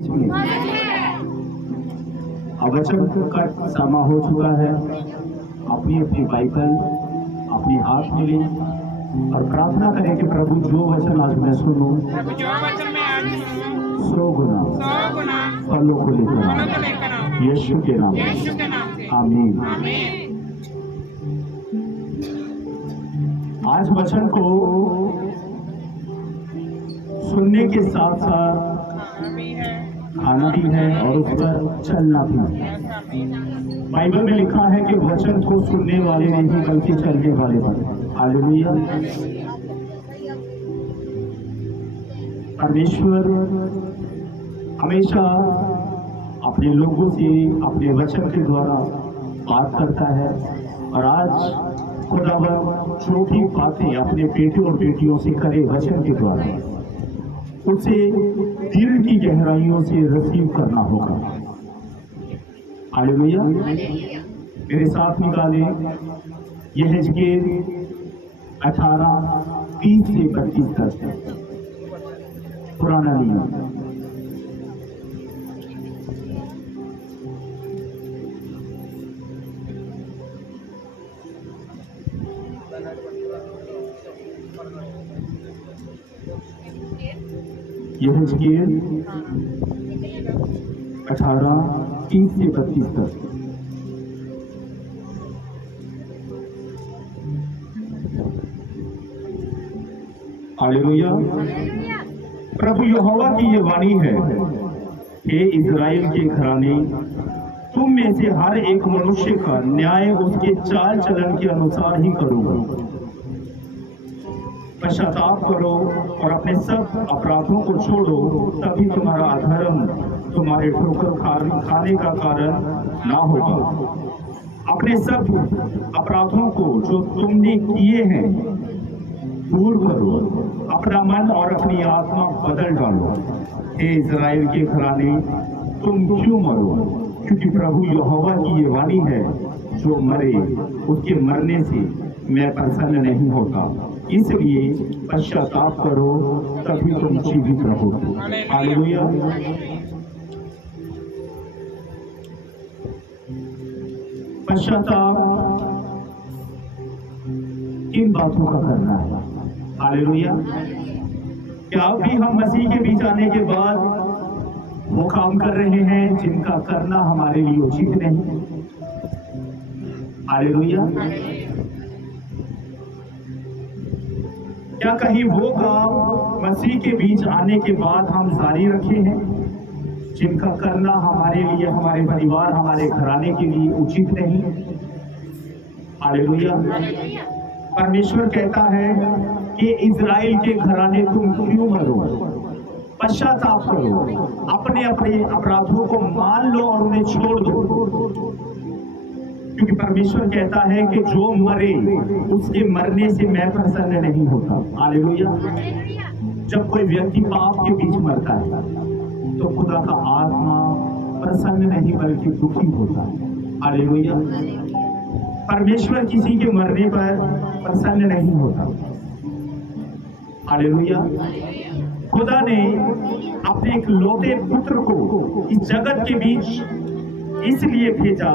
अब वचन का समय हो चुका है। अपनी अपनी बाइबल अपने हाथ में लें और प्रार्थना करें कि प्रभु जो वचन आज मैं सुनूं सौ गुना फलों को लेकर यीशु के नाम आमीन। आज वचन को सुनने के साथ साथ खाना भी है और उस पर चलना भी है। बाइबल में लिखा है कि वचन को सुनने वाले नहीं बल्कि चलने वाले बने। हालेलुया। परमेश्वर हमेशा अपने लोगों से अपने वचन के द्वारा बात करता है और आज खुदावन जो भी बातें अपने बेटे और बेटियों से करे वचन के द्वारा उसे दिल की गहराइयों से रिसीव करना होगा। हालेलुया। मेरे साथ निकाले यह हिजकीएल 18:30 से 32 तक पुराना नियम। यह हिजकीएल 18:30 से 32 तक। हालेलुया। प्रभु यहोवा की ये वाणी है, हे इज़राइल के घराने, तुम में से हर एक मनुष्य का न्याय उसके चाल चलन के अनुसार ही करूंगा। पश्चाताप करो और अपने सब अपराधों को छोड़ो, तभी तुम्हारा अधर्म तुम्हारे ठोकर खाने का कारण ना होगा। अपने सब अपराधों को जो तुमने किए हैं दूर करो, अपना मन और अपनी आत्मा बदल डालो। हे इज़राइल के घराने, तुम क्यों मरो? क्योंकि प्रभु यहोवा की ये वाणी है, जो मरे उसके मरने से मैं प्रसन्न नहीं होता। इसलिए पश्चाताप करो, तभी तुम जीवित रहोगे। हालेलुया। पश्चाताप किन बातों का करना है? हालेलुया। क्या भी हम मसीह के बीच आने के बाद वो काम कर रहे हैं जिनका करना हमारे लिए उचित नहीं? हालेलुया। क्या कहीं वो काम मसीह के बीच आने के बाद हम जारी रखे हैं जिनका करना हमारे लिए, हमारे परिवार, हमारे घराने के लिए उचित नहीं? हालेलुया। परमेश्वर कहता है कि इज़राइल के घराने, तुम क्यों मरो? पश्चाताप करो, अपने अपने अपराधों को मान लो और उन्हें छोड़ दो। क्योंकि परमेश्वर कहता है कि जो मरे उसके मरने से मैं प्रसन्न नहीं होता। हालेलुया। जब कोई व्यक्ति पाप के बीच मरता है तो खुदा का आत्मा प्रसन्न नहीं बल्कि दुखी होता है। हालेलुया। परमेश्वर किसी के मरने पर प्रसन्न नहीं होता। हालेलुया। खुदा ने अपने एक लौते पुत्र को इस जगत के बीच इसलिए भेजा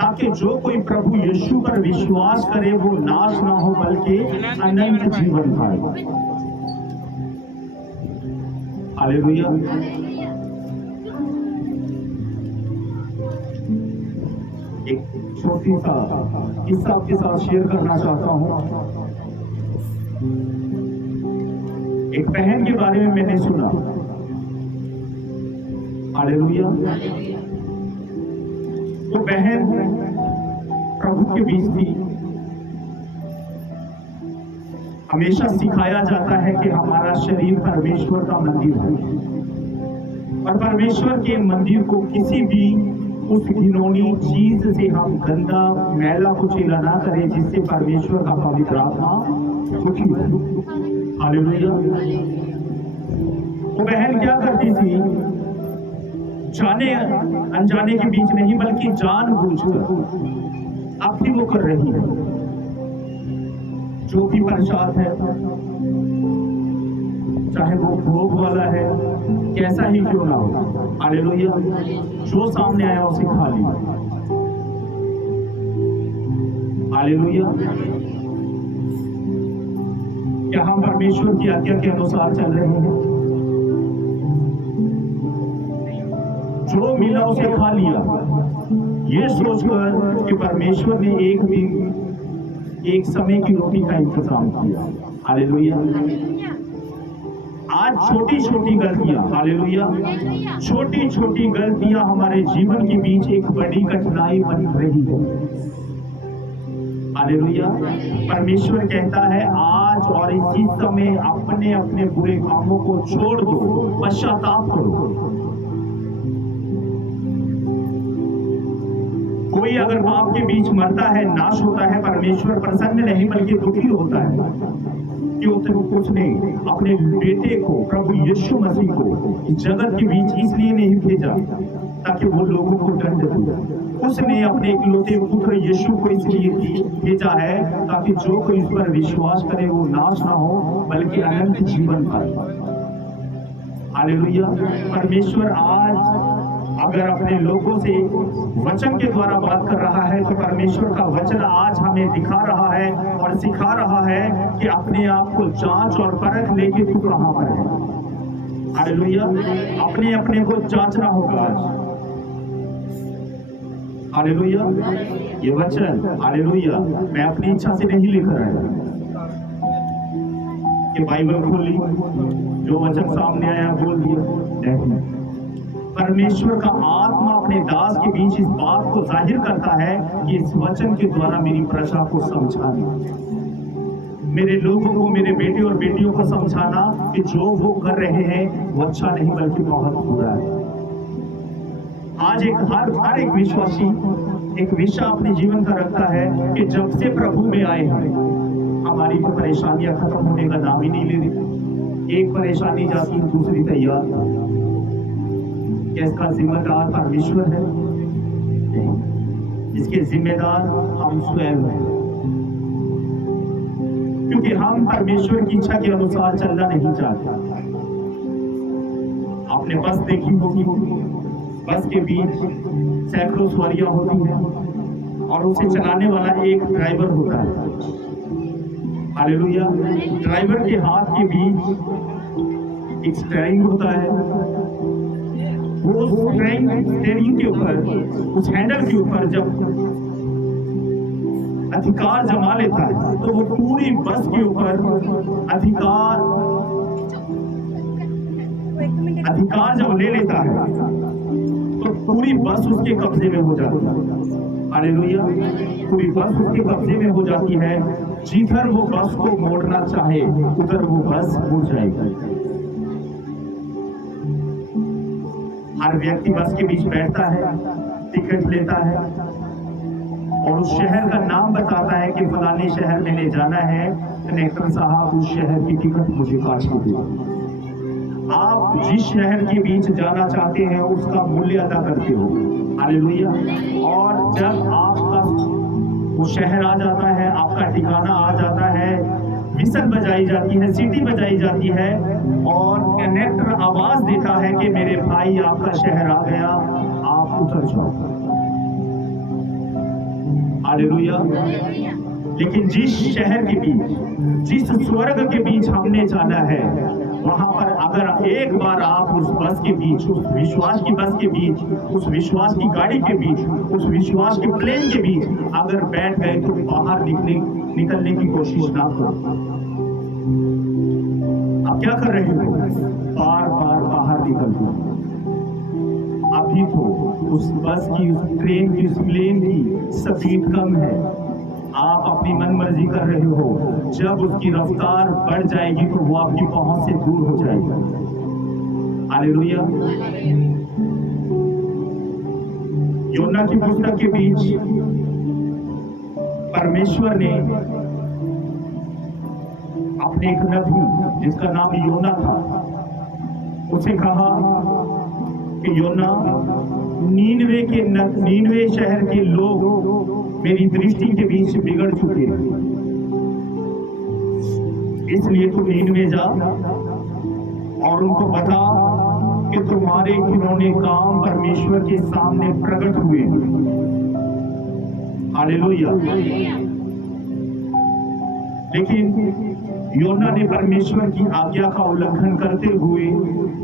ताकि जो कोई प्रभु यीशु पर विश्वास करे वो नाश ना हो बल्कि अनंत जीवन पाए। हालेलुया। एक छोटी सा किस्सा आपके साथ शेयर करना चाहता हूँ। एक बहन के बारे में मैंने सुना। हालेलुया। तो बहन प्रभु के बीच थी। हमेशा सिखाया जाता है कि हमारा शरीर परमेश्वर का मंदिर है और परमेश्वर के मंदिर को किसी भी उस घिनौनी चीज से हम गंदा मैला कुचैला ना करें जिससे परमेश्वर का पवित्र आत्मा दुखी हो। हालेलुया। वो बहन क्या करती थी? जाने अनजाने के बीच नहीं बल्कि जानबूझकर अब भी वो कर रही है। जो भी प्रसाद है, चाहे वो भोग वाला है, कैसा ही क्यों ना हो, हालेलुया। जो सामने आया उसे खा लिया। हालेलुया। क्या हम परमेश्वर की आज्ञा के अनुसार चल रहे हैं? जो मिला उसे खा लिया, ये सोचकर कि परमेश्वर ने एक दिन एक समय की रोटी का इंतजाम किया। हालेलुया। आज छोटी छोटी गलतियां, हालेलुया, छोटी छोटी गलतियां हमारे जीवन के बीच एक बड़ी कठिनाई बन रही है। हालेलुया। परमेश्वर कहता है आज और इसी समय अपने अपने बुरे कामों को छोड़ दो, पश्चाताप करो। कोई अगर पाप के बीच मरता है, नाश होता है, परमेश्वर प्रसन्न नहीं बल्कि दुखी होता है कि उसने अपने बेटे को, प्रभु यीशु मसीह को जगत के बीच इसलिए नहीं भेजा ताकि वो लोगों को दंड दे। उसने अपने इकलौते पुत्र यीशु को इसलिए भेजा है ताकि जो कोई इस पर विश्वास करे वो नाश ना हो बल्कि अनंत जीवन पाए। हालेलुया। परमेश्वर आज अगर अपने लोगों से वचन के द्वारा बात कर रहा है तो परमेश्वर का वचन आज हमें दिखा रहा है और सिखा रहा है कि अपने आप को जांच और परख लेके तू कहां पर है। हालेलुया। अपने अपने को जांचना होगा आज। हालेलुया। ये वचन, हालेलुया, मैं अपनी इच्छा से नहीं लेकर आया कि बाइबल खोली, जो वचन सामने आया बोल दिया। नहीं, परमेश्वर का आत्मा अपने दास के बीच इस बात को जाहिर करता है कि इस वचन के द्वारा मेरी प्रजा को समझाना, मेरे लोगों को, मेरे बेटे और बेटियों को समझाना कि जो वो कर रहे हैं वो अच्छा नहीं बल्कि बहुत बुरा है। आज हर एक विश्वासी एक विषय अपने जीवन का रखता है कि जब से प्रभु में आए हैं हमारी तो परेशानियां खत्म होने का नाम ही नहीं ले रही। एक परेशानी जाती दूसरी तैयार। इसका जिम्मेदार परमेश्वर है, इसके जिम्मेदार हम स्वयं हैं, क्योंकि हम परमेश्वर की इच्छा के अनुसार चलना नहीं चाहते। आपने बस देखी होगी, बस के बीच सैकड़ों सवारियां होती हैं और उसे चलाने वाला एक ड्राइवर होता है। हालेलुया। ड्राइवर के हाथ के बीच एक स्टीयरिंग होता है। वो स्टीयरिंग के ऊपर, उस हैंडल के ऊपर जब अधिकार जमा लेता है तो वो पूरी बस के ऊपर अधिकार जब ले लेता है तो पूरी बस उसके कब्जे में हो जाती है। हालेलुया। पूरी बस उसके कब्जे में हो जाती है। जिधर वो बस को मोड़ना चाहे उधर वो बस मुड़ जाएगी। हर व्यक्ति बस के बीच बैठता है, टिकट लेता है और उस शहर का नाम बताता है कि फलाने शहर में ले जाना है। कनेक्टर साहब उस शहर की टिकट मुझे काट के दे। आप जिस शहर के बीच जाना चाहते हैं उसका मूल्य अदा करते हो। हालेलुया। और जब आपका वो शहर आ जाता है, आपका ठिकाना आ जाता है, विसल बजाई जाती है, सीटी बजाई जाती है और कनेक्टर आवाज देता है कि मेरे भाई आपका शहर आ गया, आप उतर जाओ। हालेलुया। लेकिन जिस शहर के बीच, जिस स्वर्ग के बीच हमने जाना है, वहां पर अगर एक बार आप उस बस के बीच, उस विश्वास की बस के बीच, उस विश्वास की गाड़ी के बीच, उस विश्वास के प्लेन के बीच अगर बैठ गए तो बाहर निकलने की कोशिश ना करो। आप क्या कर रहे हो? बार बार बाहर निकल दो। अभी तो उस बस की, उस ट्रेन की, उस प्लेन की स्पीड कम है, आप अपनी मन मर्जी कर रहे हो। जब उसकी रफ्तार बढ़ जाएगी तो वो आपकी पहुंच से दूर हो जाएगा। हालेलुया। योना की पुस्तक के बीच परमेश्वर ने अपने एक नबी जिसका नाम योना था उसे कहा कि योना, नीनवे शहर के लोग मेरी दृष्टि के बीच बिगड़ चुके हैं, इसलिए तू नीनवे जा और उनको बता कि तुम्हारे घिनौने काम परमेश्वर के सामने प्रकट हुए। हालेलुया। लेकिन योना ने परमेश्वर की आज्ञा का उल्लंघन करते हुए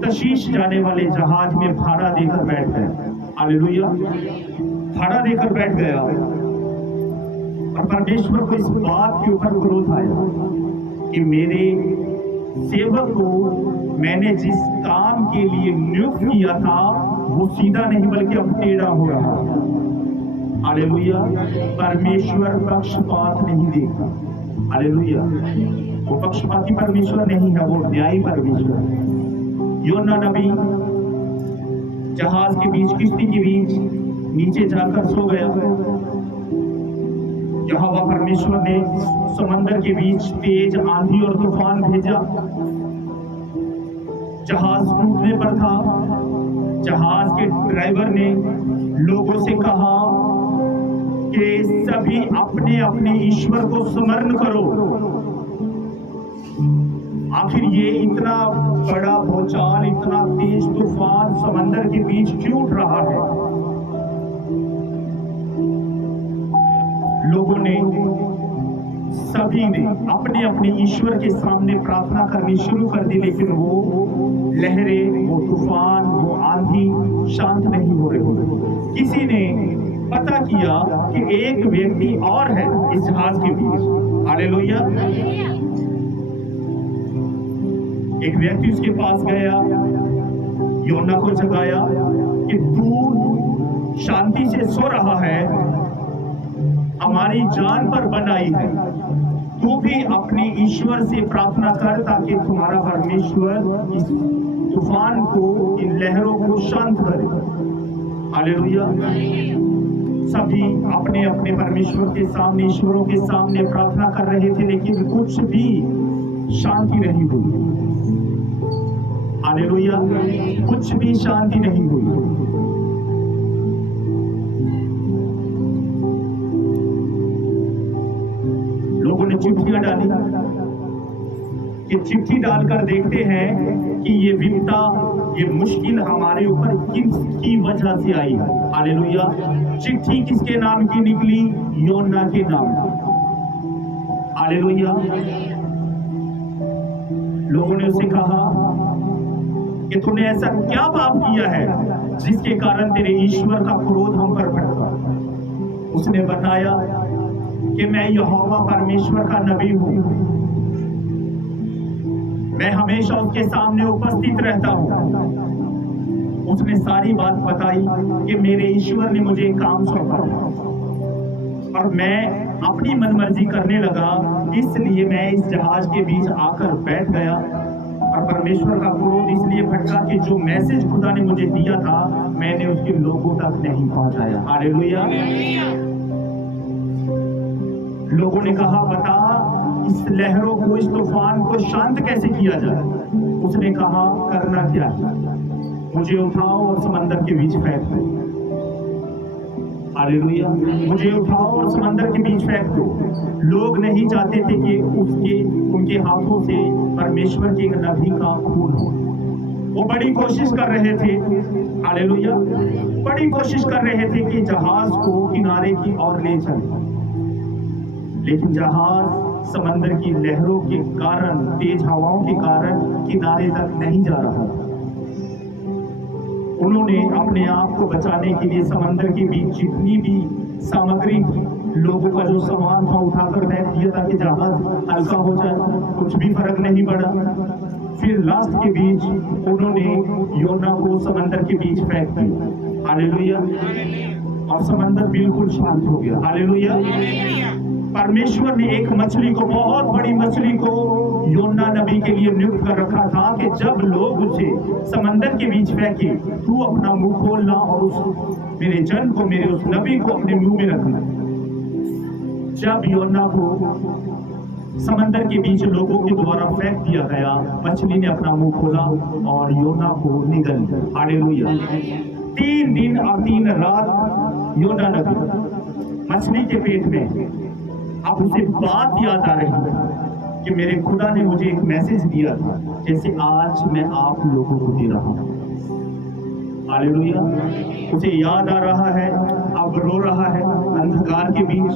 तशीश जाने वाले जहाज में भाड़ा देकर बैठ गया। हालेलुया। भाड़ा देकर बैठ गया और परमेश्वर को इस बात के ऊपर क्रोध आया कि मेरे सेवक को मैंने जिस काम के लिए नियुक्त किया था वो सीधा नहीं बल्कि अब टेढ़ा हो रहा है। हालेलुया। परमेश्वर पक्षपात नहीं देखता। हालेलुया। वो पक्षपाती परमेश्वर नहीं है, वो न्यायी परमेश्वर। योना नबी जहाज के बीच, किश्ती के बीच नीचे जाकर सो गया। यहोवा परमेश्वर ने समंदर के बीच तेज आंधी और तूफान भेजा। जहाज टूटने पर था। जहाज के ड्राइवर ने लोगों से कहा कि सभी अपने अपने ईश्वर को स्मरण करो। आखिर ये इतना बड़ा भूचाल, इतना तेज तूफान समंदर के बीच क्यों उठ रहा है? लोगों ने, सभी ने अपने अपने ईश्वर के सामने प्रार्थना करनी शुरू कर दी, लेकिन वो लहरें, वो तूफान, वो आंधी शांत नहीं हो रहे। किसी ने पता किया कि एक व्यक्ति और है इस जहाज के बीच। हालेलुया। एक व्यक्ति उसके पास गया, योना को जगाया कि तू शांति से सो रहा है, हमारी जान पर बन आई है, तू भी अपने ईश्वर से प्रार्थना कर ताकि तुम्हारा परमेश्वर इस तूफान को, इन लहरों को शांत करे। हालेलुया। सभी अपने अपने परमेश्वर के सामने, ईश्वरों के सामने प्रार्थना कर रहे थे, लेकिन कुछ भी शांति नहीं हुई। हालेलुया। कुछ भी शांति नहीं हुई। लोगों ने चिट्ठियां डाली कि चिट्ठी डालकर देखते हैं कि ये विपदा, ये मुश्किल हमारे ऊपर किसकी वजह से आई है। हालेलुया। चिट्ठी किसके नाम की निकली? योना के नाम की। हालेलुया। लोगों ने उसे कहा कि तूने ऐसा क्या पाप किया है जिसके कारण तेरे ईश्वर का क्रोध हम पर भड़का? उसने बताया कि मैं यहोवा परमेश्वर का नबी हूं, मैं हमेशा उसके सामने उपस्थित रहता हूं। उसने सारी बात बताई कि मेरे ईश्वर ने मुझे काम सौंपा और मैं अपनी मनमर्जी करने लगा, इसलिए मैं इस जहाज के बीच आकर बैठ गया और परमेश्वर का क्रोध इसलिए भड़का कि जो मैसेज खुदा ने मुझे दिया था मैंने उसके लोगों तक नहीं पहुंचाया। हालेलुया। लोगों ने कहा, बता इस लहरों को, इस तूफान को शांत कैसे किया जाए? उसने कहा, करना क्या है, मुझे उठाओ और समंदर के बीच फेंक दो। हालेलुया। मुझे उठाओ और समंदर के बीच फेंक दो। लोग नहीं चाहते थे कि उनके हाथों से परमेश्वर के एक नबी का खून हो। वो बड़ी कोशिश कर रहे थे। हालेलुया। बड़ी कोशिश कर रहे थे कि जहाज को किनारे की ओर ले चले, लेकिन जहाज समंदर की लहरों के कारण, तेज हवाओं के कारण किनारे तक नहीं जा रहा। उन्होंने अपने आप को बचाने के लिए समंदर के बीच जितनी भी सामग्री थी, लोगों का जो सामान था, उठाकर फेंक दिया ताकि जहाज हल्का हो जाए। कुछ भी फर्क नहीं पड़ा। फिर लास्ट के बीच उन्होंने योना को समंदर के बीच फेंक दिया। हालेलुया। और समंदर बिल्कुल शांत हो गया। हालेलुया। परमेश्वर ने एक मछली को, बहुत बड़ी मछली को योना नबी के लिए नियुक्त कर रखा था कि जब लोग उसे समंदर के बीच फेंके, तू अपना मुंह खोलना और उस मेरे जन को, मेरे उस नबी को अपने मुंह में रखना। जब योना को समंदर के बीच लोगों के द्वारा फेंक दिया गया, मछली ने अपना मुंह खोला और योना को निगल दिया। हालेलुया। 3 दिन और 3 रात योना नबी मछली के पेट में। अब उसे बात याद आ रही है कि मेरे खुदा ने मुझे एक मैसेज दिया था, जैसे आज मैं आप लोगों को दे रहा हूं। हालेलुया। उसे याद आ रहा है, अब रो रहा है अंधकार के बीच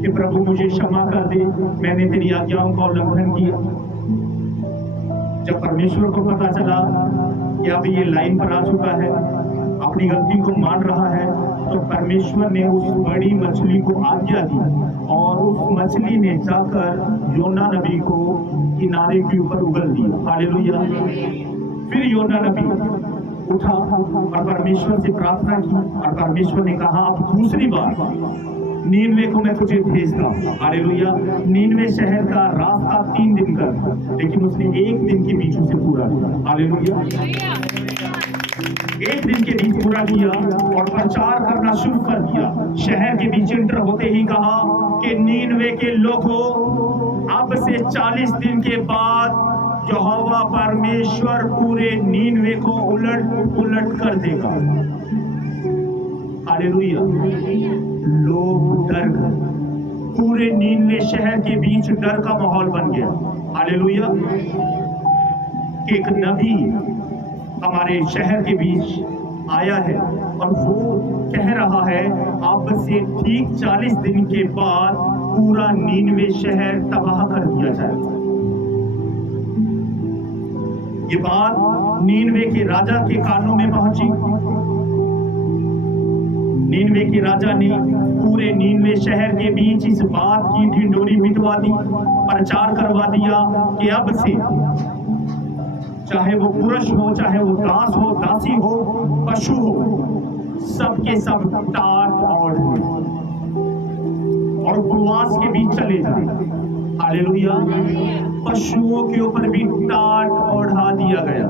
कि प्रभु मुझे क्षमा कर दे, मैंने तेरी आज्ञाओं का उल्लंघन किया। जब परमेश्वर को पता चला कि अब ये लाइन पर आ चुका है, अपनी गलती को मान रहा है, तो परमेश्वर ने उस बड़ी मछली को आज्ञा दी और उस मछली ने जाकर योना नबी को किनारे के ऊपर उगल दिया। हालेलुया। फिर योना नबी उठा और परमेश्वर से प्रार्थना की और परमेश्वर ने कहा अब दूसरी बार नीनवे को मैं तुझे भेजता हूं। हालेलुया। नीनवे शहर का रास्ता 3 दिन का था, लेकिन उसने 1 दिन के बीच उसे पूरा किया। हालेलुया। 1 दिन के बीच पूरा किया और प्रचार करना शुरू कर दिया। शहर के बीच एंटर होते ही कहा कि नीनवे के लोगों, अब से 40 दिन के बाद यहोवा परमेश्वर पूरे नीनवे को उलट कर देगा। हालेलुया। लोग डर गए, पूरे नीनवे शहर के बीच डर का माहौल बन गया। हालेलुया। एक नबी हमारे शहर के बीच आया है और वो कह रहा है अब से ठीक 40 दिन के बाद पूरा नीनवे शहर तबाह कर दिया जाएगा। ये बात नीनवे के राजा के कानों में पहुंची। नीनवे के राजा ने पूरे नीनवे शहर के बीच इस बात की ढिंढोरी पिटवा दी, प्रचार करवा दिया कि अब से चाहे वो पुरुष हो, चाहे वो दास हो, दासी हो, पशु हो, सबके सब टाट और उपवास के बीच चले जाए। हालेलुया। पशुओं के ऊपर भी टाट ओढ़ा दिया गया,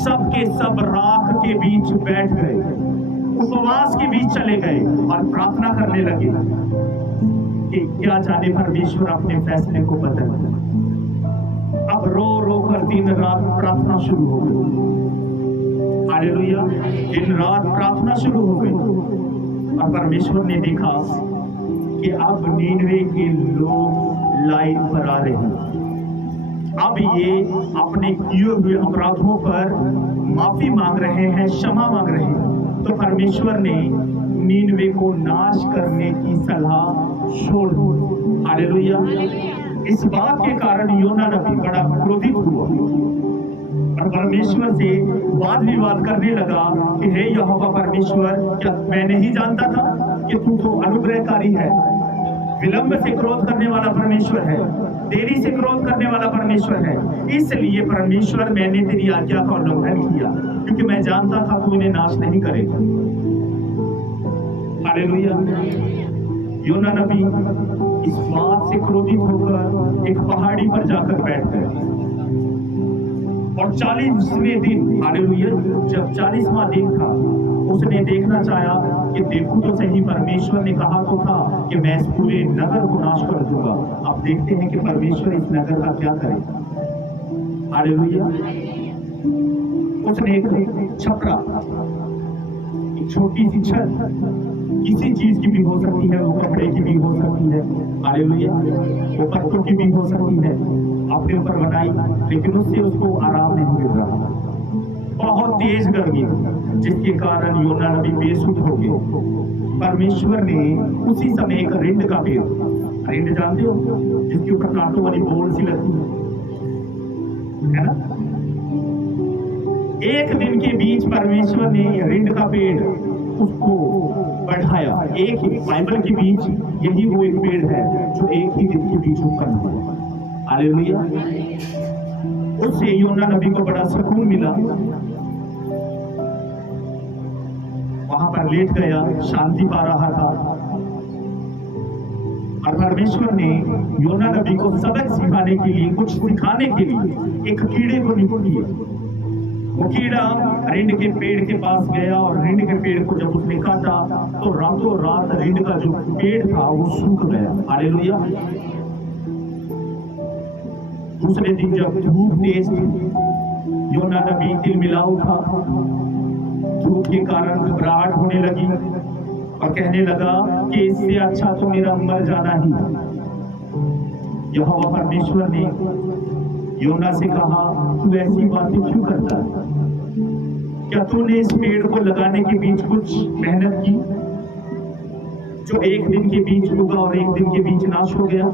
सबके सब राख के बीच बैठ गए, उपवास के बीच चले गए और प्रार्थना करने लगे कि क्या जाने परमेश्वर अपने फैसले को बदल। अब रो रो कर दिन रात प्रार्थना शुरू हो गई। हालेलुया। दिन रात प्रार्थना शुरू हो गई और परमेश्वर ने देखा कि अब नीनवे के लोग लाइन पर आ रहे हैं। अब ये अपने किए हुए अपराधों पर माफी मांग रहे हैं, क्षमा मांग रहे हैं। तो परमेश्वर ने नीनवे को नाश करने की सलाह छोड़ दी। हालेलुया। इस बात के कारण योना नबी बड़ा क्रोधित हुआ और परमेश्वर से वाद विवाद करने लगा कि हे यहोवा परमेश्वर, क्या मैं नहीं जानता था कि तू तो अनुग्रहकारी है, विलंब से क्रोध करने वाला परमेश्वर है, देरी से क्रोध करने वाला परमेश्वर है। इसलिए परमेश्वर मैंने तेरी आज्ञा का उल्लंघन किया, क्योंकि मैं जानता था तू इन्हें नाश नहीं करेगा। हालेलुया। योना नबी इस बात से क्रोधित होकर एक पहाड़ी पर जाकर बैठ गए और 40वें दिन, हालेलुया, जब 40वां दिन था, उसने देखना चाहा कि देखो तो सही, परमेश्वर ने कहा तो था कि मैं इस पूरे नगर को नाश कर दूंगा। अब देखते हैं कि परमेश्वर इस नगर का क्या करेगा। हालेलुया। उसने एक छपरा, एक छोटी सी छत, किसी चीज की भी हो सकती है, वो कपड़े की भी हो सकती है, हालेलुया, वो पत्तों की भी हो सकती है, अपने ऊपर बनाई, लेकिन उससे उसको आराम नहीं मिल रहा। बहुत तेज गर्मी, जिसके कारण योना नबी बेसुध हो गए। परमेश्वर ने उसी समय एक रिंड का पेड़, रिंड जानते हो, जिसके ऊपर कांटों वाली बोल सी लगती है ना, एक दिन के बीच परमेश्वर ने रिंड का पेड़ उसको बढ़ाया। एक ही बाइबल के बीच यही वो एक पेड़ है जो एक ही दिन के बीच उत्पन्न हुआ। हालेलुया। उससे योना नबी को बड़ा सुकून मिला, वहां पर लेट गया, शांति पा रहा था और परमेश्वर ने योना नबी को सबक सिखाने के लिए, कुछ सिखाने के लिए एक कीड़े को नियुक्त किया। वो कीड़ा रिंड के पेड़ के पास गया और रिंड के पेड़ को जब उसने काटा तो रातों रात रिंड का जो पेड़ था वो सूख गया। हालेलुया। दूसरे दिन जब धूप तेज थी, योना नबी तिलमिला उठा, धूप के कारण घबराहट होने लगी और कहने लगा कि इससे अच्छा तो मेरा मर जाना ही। यहोवा परमेश्वर ने योना से कहा, तू ऐसी बातें क्यों करता है? क्या तूने इस पेड़ को लगाने के बीच कुछ मेहनत की, जो एक दिन के बीच उगा और एक दिन के बीच नाश हो गया?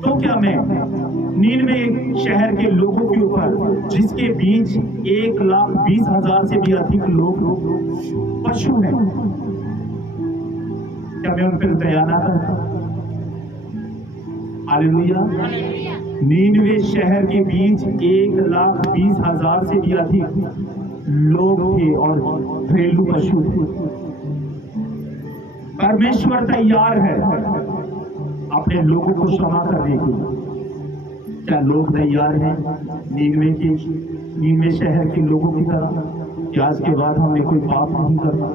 तो क्या मैं नीनवे शहर के लोगों के ऊपर, जिसके बीच 1,20,000 से भी अधिक लोग पशु हैं, क्या मैं उन पर दया ना करता? हालेलुया। नीनवे शहर के बीच 1,20,000 से भी अधिक लोग थे और घरेलू पशु थे। परमेश्वर तैयार है अपने लोगों को क्षमा करने के लिए। क्या लोग तैयार हैं नीनवे शहर के लोगों की तरह कि आज के बाद हमने कोई पाप नहीं करना?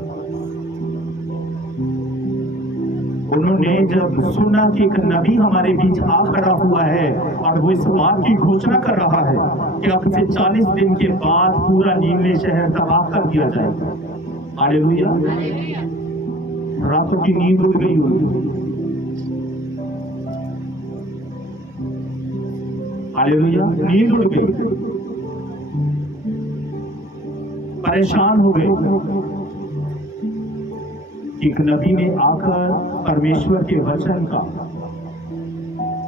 उन्होंने जब सुना कि एक नबी हमारे बीच आ खड़ा हुआ है और वो इस बात की घोषणा कर रहा है कि अब से 40 दिन के बाद पूरा नीनवे शहर तबाह कर दिया जाएगा। हालेलुया। रातों की नींद उड़ गई होगी। हालेलुया। नींद उड़ गई, परेशान हो गए। एक नबी ने आकर परमेश्वर के वचन का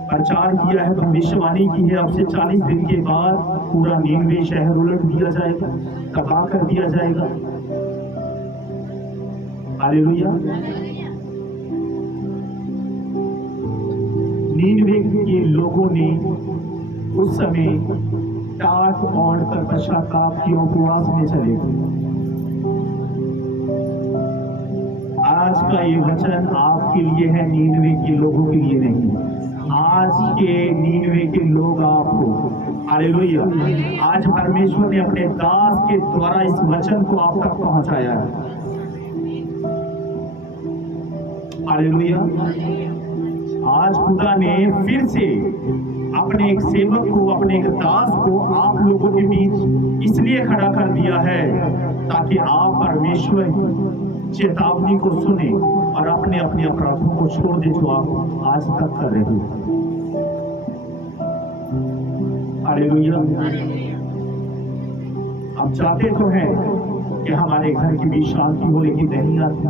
प्रचार किया है, भविष्यवाणी की है, अब से 40 दिन के बाद पूरा नीनवे शहर उलट दिया जाएगा, तबाह कर दिया जाएगा। हालेलुया। नीनवे के लोगों ने उस समय टाट ओढ़ कर पश्चाताप के उपवास में चले गए। आज का ये वचन आपके लिए है, नीनवे के लोगों के लिए नहीं। आज के नीनवे के लोग आप हो। हालेलुया। आज परमेश्वर ने अपने दास के द्वारा इस वचन को आप तक पहुंचाया है। हालेलुया। आज खुदा ने फिर से अपने एक सेवक को, अपने एक दास को आप लोगों के बीच इसलिए खड़ा कर दिया है ताकि आप परमेश्वर चेतावनी को सुने और अपने अपने अपराधों को छोड़ दे जो आप आज तक कर रहे हो। हालेलुया। हम चाहते तो हैं कि हमारे घर की भी शांति हो, लेकिन नहीं आती।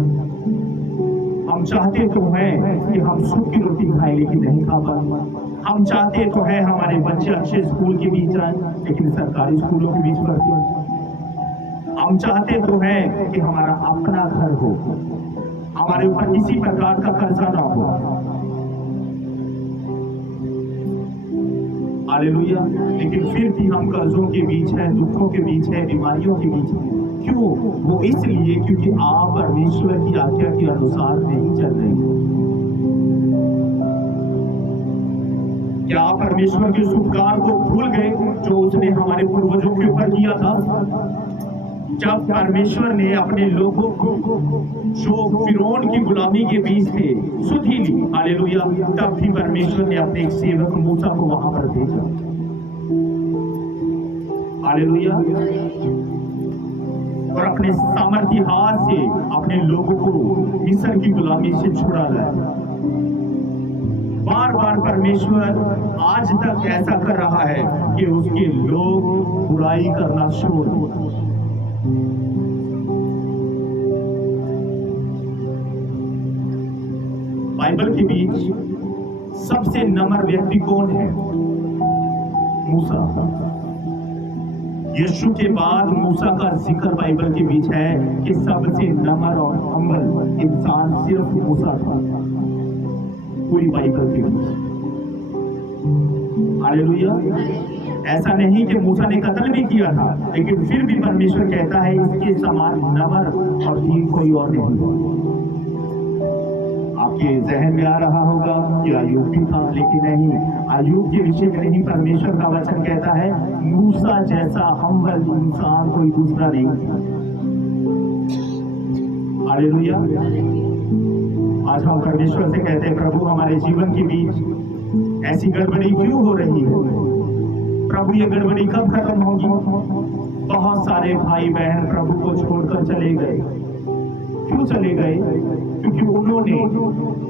हम चाहते तो हैं कि हम सुख की रोटी खाएं, लेकिन नहीं खा पाते। हम चाहते तो हैं हमारे बच्चे अच्छे स्कूल के बीच जाएं, लेकिन सरकारी स्कूलों के बीच पढ़ते हैं। हम चाहते तो हैं कि हमारा अपना घर हो, हमारे ऊपर किसी प्रकार का कर्जा ना हो। हालेलुया। लेकिन फिर भी हम कर्जों के बीच हैं, दुखों के बीच हैं, बीमारियों के बीच हैं। क्यों? वो इसलिए क्योंकि आप परमेश्वर की आज्ञा के अनुसार नहीं चल रहे। क्या आप परमेश्वर के उस उपकार को भूल गए जो उसने हमारे पूर्वजों के ऊपर किया था? जब परमेश्वर ने अपने लोगों को जो फिरौन की गुलामी के बीच थे सुधी ली, हालेलुया, तब भी परमेश्वर ने अपने एक सेवक मूसा को वहां पर भेजा। हालेलुया। और अपने सामर्थी हाथ से अपने लोगों को मिस्र की गुलामी से छुड़ा लाया। बार बार परमेश्वर आज तक ऐसा कर रहा है कि उसके लोग बुराई करना छोड़ दें। बाइबल के बीच सबसे नम्र व्यक्ति कौन है? मूसा। यीशु के बाद मूसा का जिक्र बाइबल के बीच है कि सबसे नम्र और हम्बल इंसान सिर्फ मूसा था पूरी बाइबल के बीच। हालेलुया। ऐसा नहीं कि मूसा ने कत्ल भी किया था, लेकिन फिर भी परमेश्वर कहता है इसके समान नम्र और दीन कोई और नहीं। आपके जहन में आ रहा होगा कि अय्यूब भी था, लेकिन नहीं, अय्यूब के विषय में नहीं। परमेश्वर का वचन कहता है मूसा जैसा हम्बल इंसान कोई दूसरा नहीं। हालेलुया। आज हम परमेश्वर से कहते हैं प्रभु हमारे जीवन के बीच ऐसी गड़बड़ी क्यों हो रही है? प्रभु ये गड़बड़ी कब खत्म होगी? बहुत सारे भाई बहन प्रभु को छोड़कर चले गए। क्यों चले गए? क्योंकि उन्होंने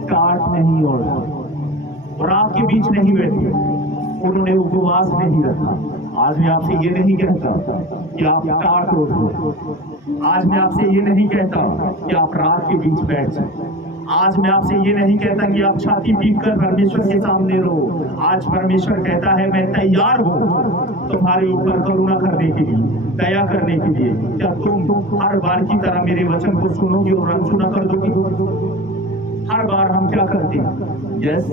टाट नहीं ओढ़ा और आपके बीच नहीं बैठे। उन्होंने उपवास नहीं रखा। आज मैं आपसे ये नहीं कहता कि आप टाट उठो, आज मैं आपसे ये नहीं कहता कि आप रात के बीच बैठ जाए, आज मैं आपसे ये नहीं कहता कि आप छाती पीट कर परमेश्वर के सामने रहो। आज परमेश्वर कहता है मैं तैयार हूँ तुम्हारे ऊपर करुणा करने के लिए, दया करने के लिए। क्या तुम हर बार की तरह मेरे वचन को सुनोगे और अनसुना कर दोगे? हर बार हम क्या करते हैं? यस,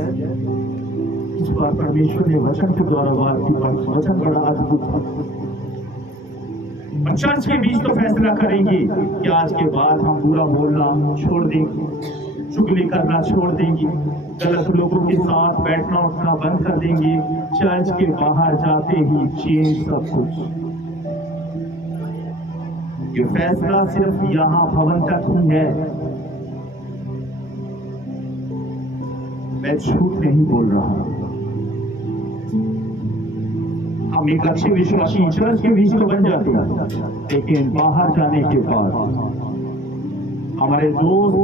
इस बार परमेश्वर ने वचन के द्वारा बात की, वचन बड़ा अद्भुत था। चर्च के बीच तो फैसला करेंगे कि आज के बाद हम बुरा बोलना छोड़ देंगे, चुगली करना छोड़ देंगे, गलत लोगों के साथ बैठना उठना बंद कर देंगे। चर्च के बाहर जाते ही चेंज सब कुछ। ये फैसला सिर्फ यहाँ भवन तक ही है। मैं झूठ नहीं बोल रहा। हम एक अच्छे विश्वासी चर्च के बीच तो बन जाते हैं, लेकिन बाहर जाने के बाद हमारे दोस्त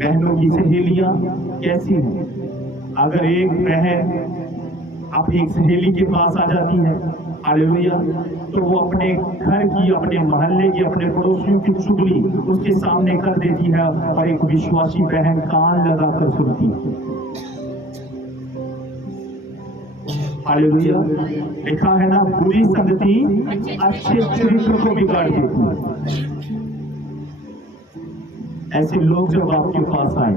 बहनों की सहेलियां कैसी हैं? अगर एक बहन अपनी एक सहेली के पास आ जाती है, हालेलुया, तो वो अपने घर की, अपने मोहल्ले की, अपने पड़ोसियों की चुगली उसके सामने कर देती है और एक विश्वासी बहन कान लगाकर सुनती है। हालेलुया, लिखा है ना, बुरी संगति अच्छे चरित्र को बिगाड़ देती है। ऐसे लोग जब आपके पास आए,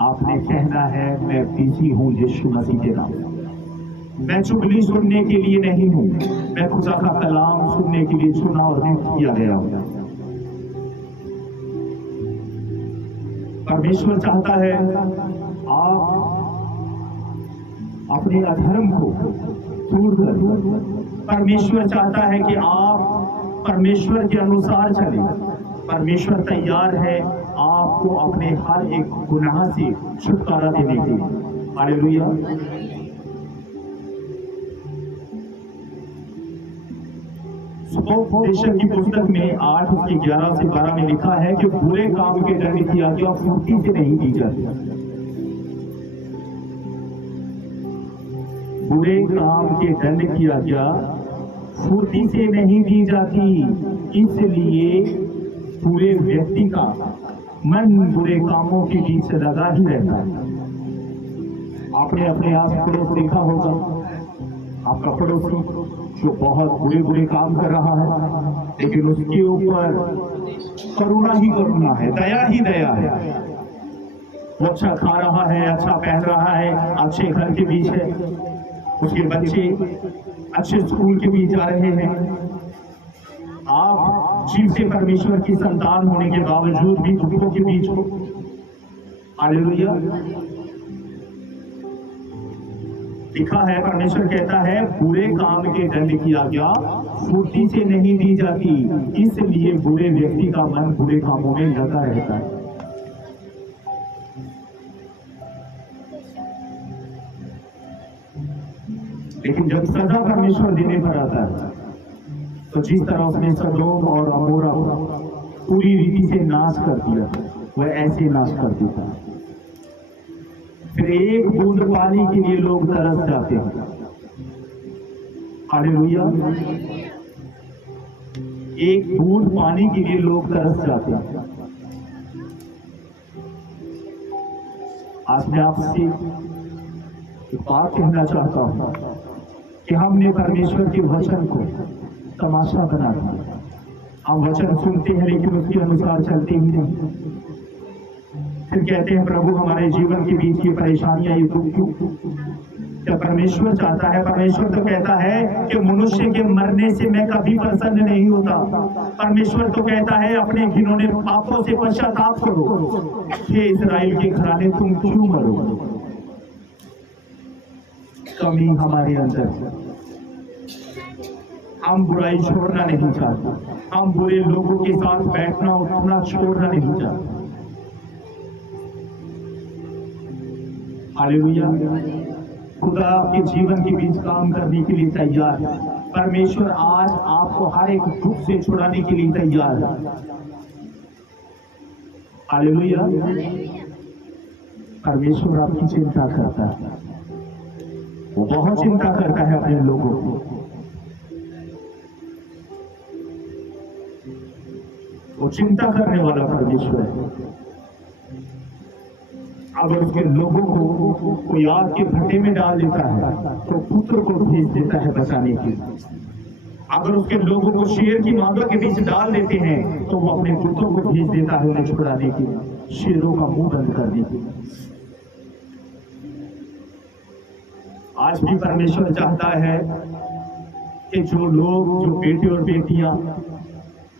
आपने कहना है मैं बिजी हूं यीशु मसीह के नाम। मैं चुगली सुनने के लिए नहीं हूं, मैं खुदा का कलाम सुनने के लिए चुना और नियुक्त किया गया हूं। परमेश्वर चाहता है आप अपने अधर्म को दूर कर। परमेश्वर चाहता है कि आप परमेश्वर के अनुसार चलें। परमेश्वर तैयार है आपको अपने हर एक गुनाह से छुटकारा देने के लिए। हालेलुया। सुपदेशक की पुस्तक में 8 उसके 11 से 12 में लिखा है कि बुरे काम के दंड की आज्ञा फुर्ती से नहीं दी जाती। बुरे काम के दंड की आज्ञा फुर्ती से नहीं दी जाती, इसलिए पूरे व्यक्ति का मन बुरे कामों के बीच से लगा ही रहता है। आपने अपने आस पड़ोस देखा होगा, आपका पड़ोसी जो बहुत बुरे बुरे काम कर रहा है, लेकिन उसके ऊपर करुणा ही करुणा है, दया ही दया है। वो अच्छा खा रहा है, अच्छा पहन रहा है, अच्छे घर के बीच है, उसके बच्चे अच्छे स्कूल के बीच जा रहे हैं। आप जीव से परमेश्वर की संतान होने के बावजूद भी दुखों के बीच हो। हालेलुया। लिखा है, परमेश्वर कहता है बुरे काम के दंड की आज्ञा फुर्ती से नहीं दी जाती, इसलिए बुरे व्यक्ति का मन बुरे कामों में लगा रहता है। लेकिन जब सजा परमेश्वर देने पर आता है, तो जिस तरह उसने सदोम और अमोरा पूरी रीति से नाश कर दिया, वह ऐसे नाश कर देता है। फिर एक बूंद पानी के लिए लोग तरस जाते हैं। हालेलुया। एक बूंद पानी के लिए लोग तरस जाते हैं। आज मैं आपसे एक बात कहना चाहता हूं कि हमने परमेश्वर के वचन को तमाशा बना दिया। हम वचन सुनते हैं लेकिन उसके अनुसार चलते ही नहीं। फिर कहते हैं प्रभु हमारे जीवन के बीच की परेशानियां, ये दुख क्यों? क्या परमेश्वर चाहता है? परमेश्वर तो कहता है कि मनुष्य के मरने से मैं कभी प्रसन्न नहीं होता। परमेश्वर तो कहता है अपने घिनौने पापों से पश्चाताप करो। हे इस्राएल के घराने, तुम क्यों मरो? कमी हमारे अंदर, हम बुराई छोड़ना नहीं चाहते, हम बुरे लोगों के साथ बैठना उठना छोड़ना नहीं चाहते। हालेलुया। खुदा आपके जीवन के बीच काम करने के लिए तैयार है। परमेश्वर आज आपको हर एक दुख से छुड़ाने के लिए तैयार है। हालेलुया। परमेश्वर आपकी चिंता करता है। वो बहुत चिंता करता है अपने लोगों की। वो चिंता करने वाला परमेश्वर है। अगर उसके लोगों को कोई आग के भट्टे में डाल देता है तो पुत्र को भेज देता है बचाने के लिए। अगर उसके लोगों को शेर की मांदों के बीच डाल देते हैं तो वो अपने पुत्रों को भेज देता है उन्हें छुड़ाने के लिए, शेरों का मुंह बंद करने के लिए। आज भी परमेश्वर चाहता है कि जो लोग, जो बेटे और बेटियां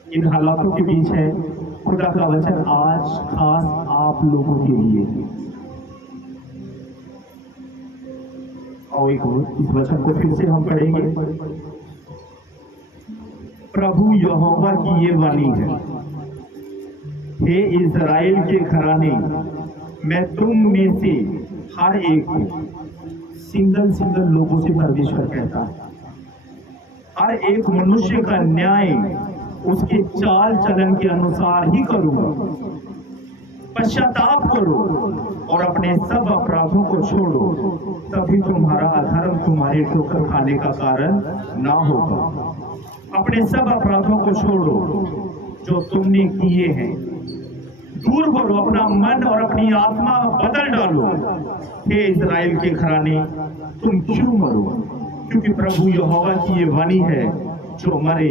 इन हालातों के बीच हैं, खुदा का वचन आज खास आप लोगों के लिए। और इस वचन को फिर से हम पढ़ेंगे। प्रभु यहोवा की ये वाणी है, हे इज़राइल के घराने, मैं तुम में से हर एक को, सिंगल लोगों से परमेश्वर कहता है, हर एक मनुष्य का न्याय उसके चाल चलन के अनुसार ही करूंगा। पश्चाताप करो और अपने सब अपराधों को छोड़ो, तभी तुम्हारा अधर्म तुम्हारे ठोकर खाने का कारण ना होगा। अपने सब अपराधों को छोड़ो जो तुमने किए हैं, दूर करो अपना मन और अपनी आत्मा बदल डालो। हे इज़राइल के घराने, तुम क्यों मरो? क्योंकि प्रभु यहोवा की ये वाणी है, जो मरे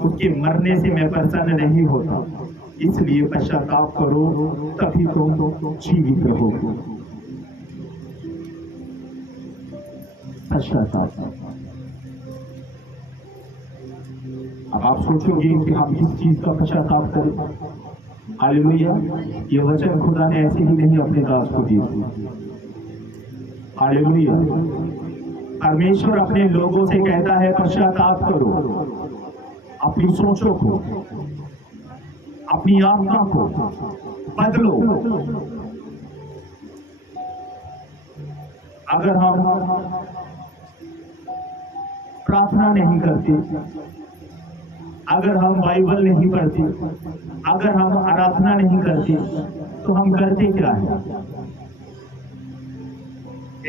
उसके मरने से मैं प्रसन्न नहीं होता। इसलिए पश्चाताप करो, तभी तुम जीवित रहोगे। पश्चाताप। अब आप सोचोगे कि हम किस चीज का पश्चाताप करें? हालेलुया। ये वचन खुदा ने ऐसे ही नहीं अपने दास को दिए। हालेलुया। परमेश्वर अपने लोगों से कहता है पश्चाताप करो, अपनी सोचों को, अपनी आत्मा को बदलो। अगर हम प्रार्थना नहीं करते, अगर हम बाइबल नहीं पढ़ते, अगर हम आराधना नहीं करते, तो हम करते क्या है?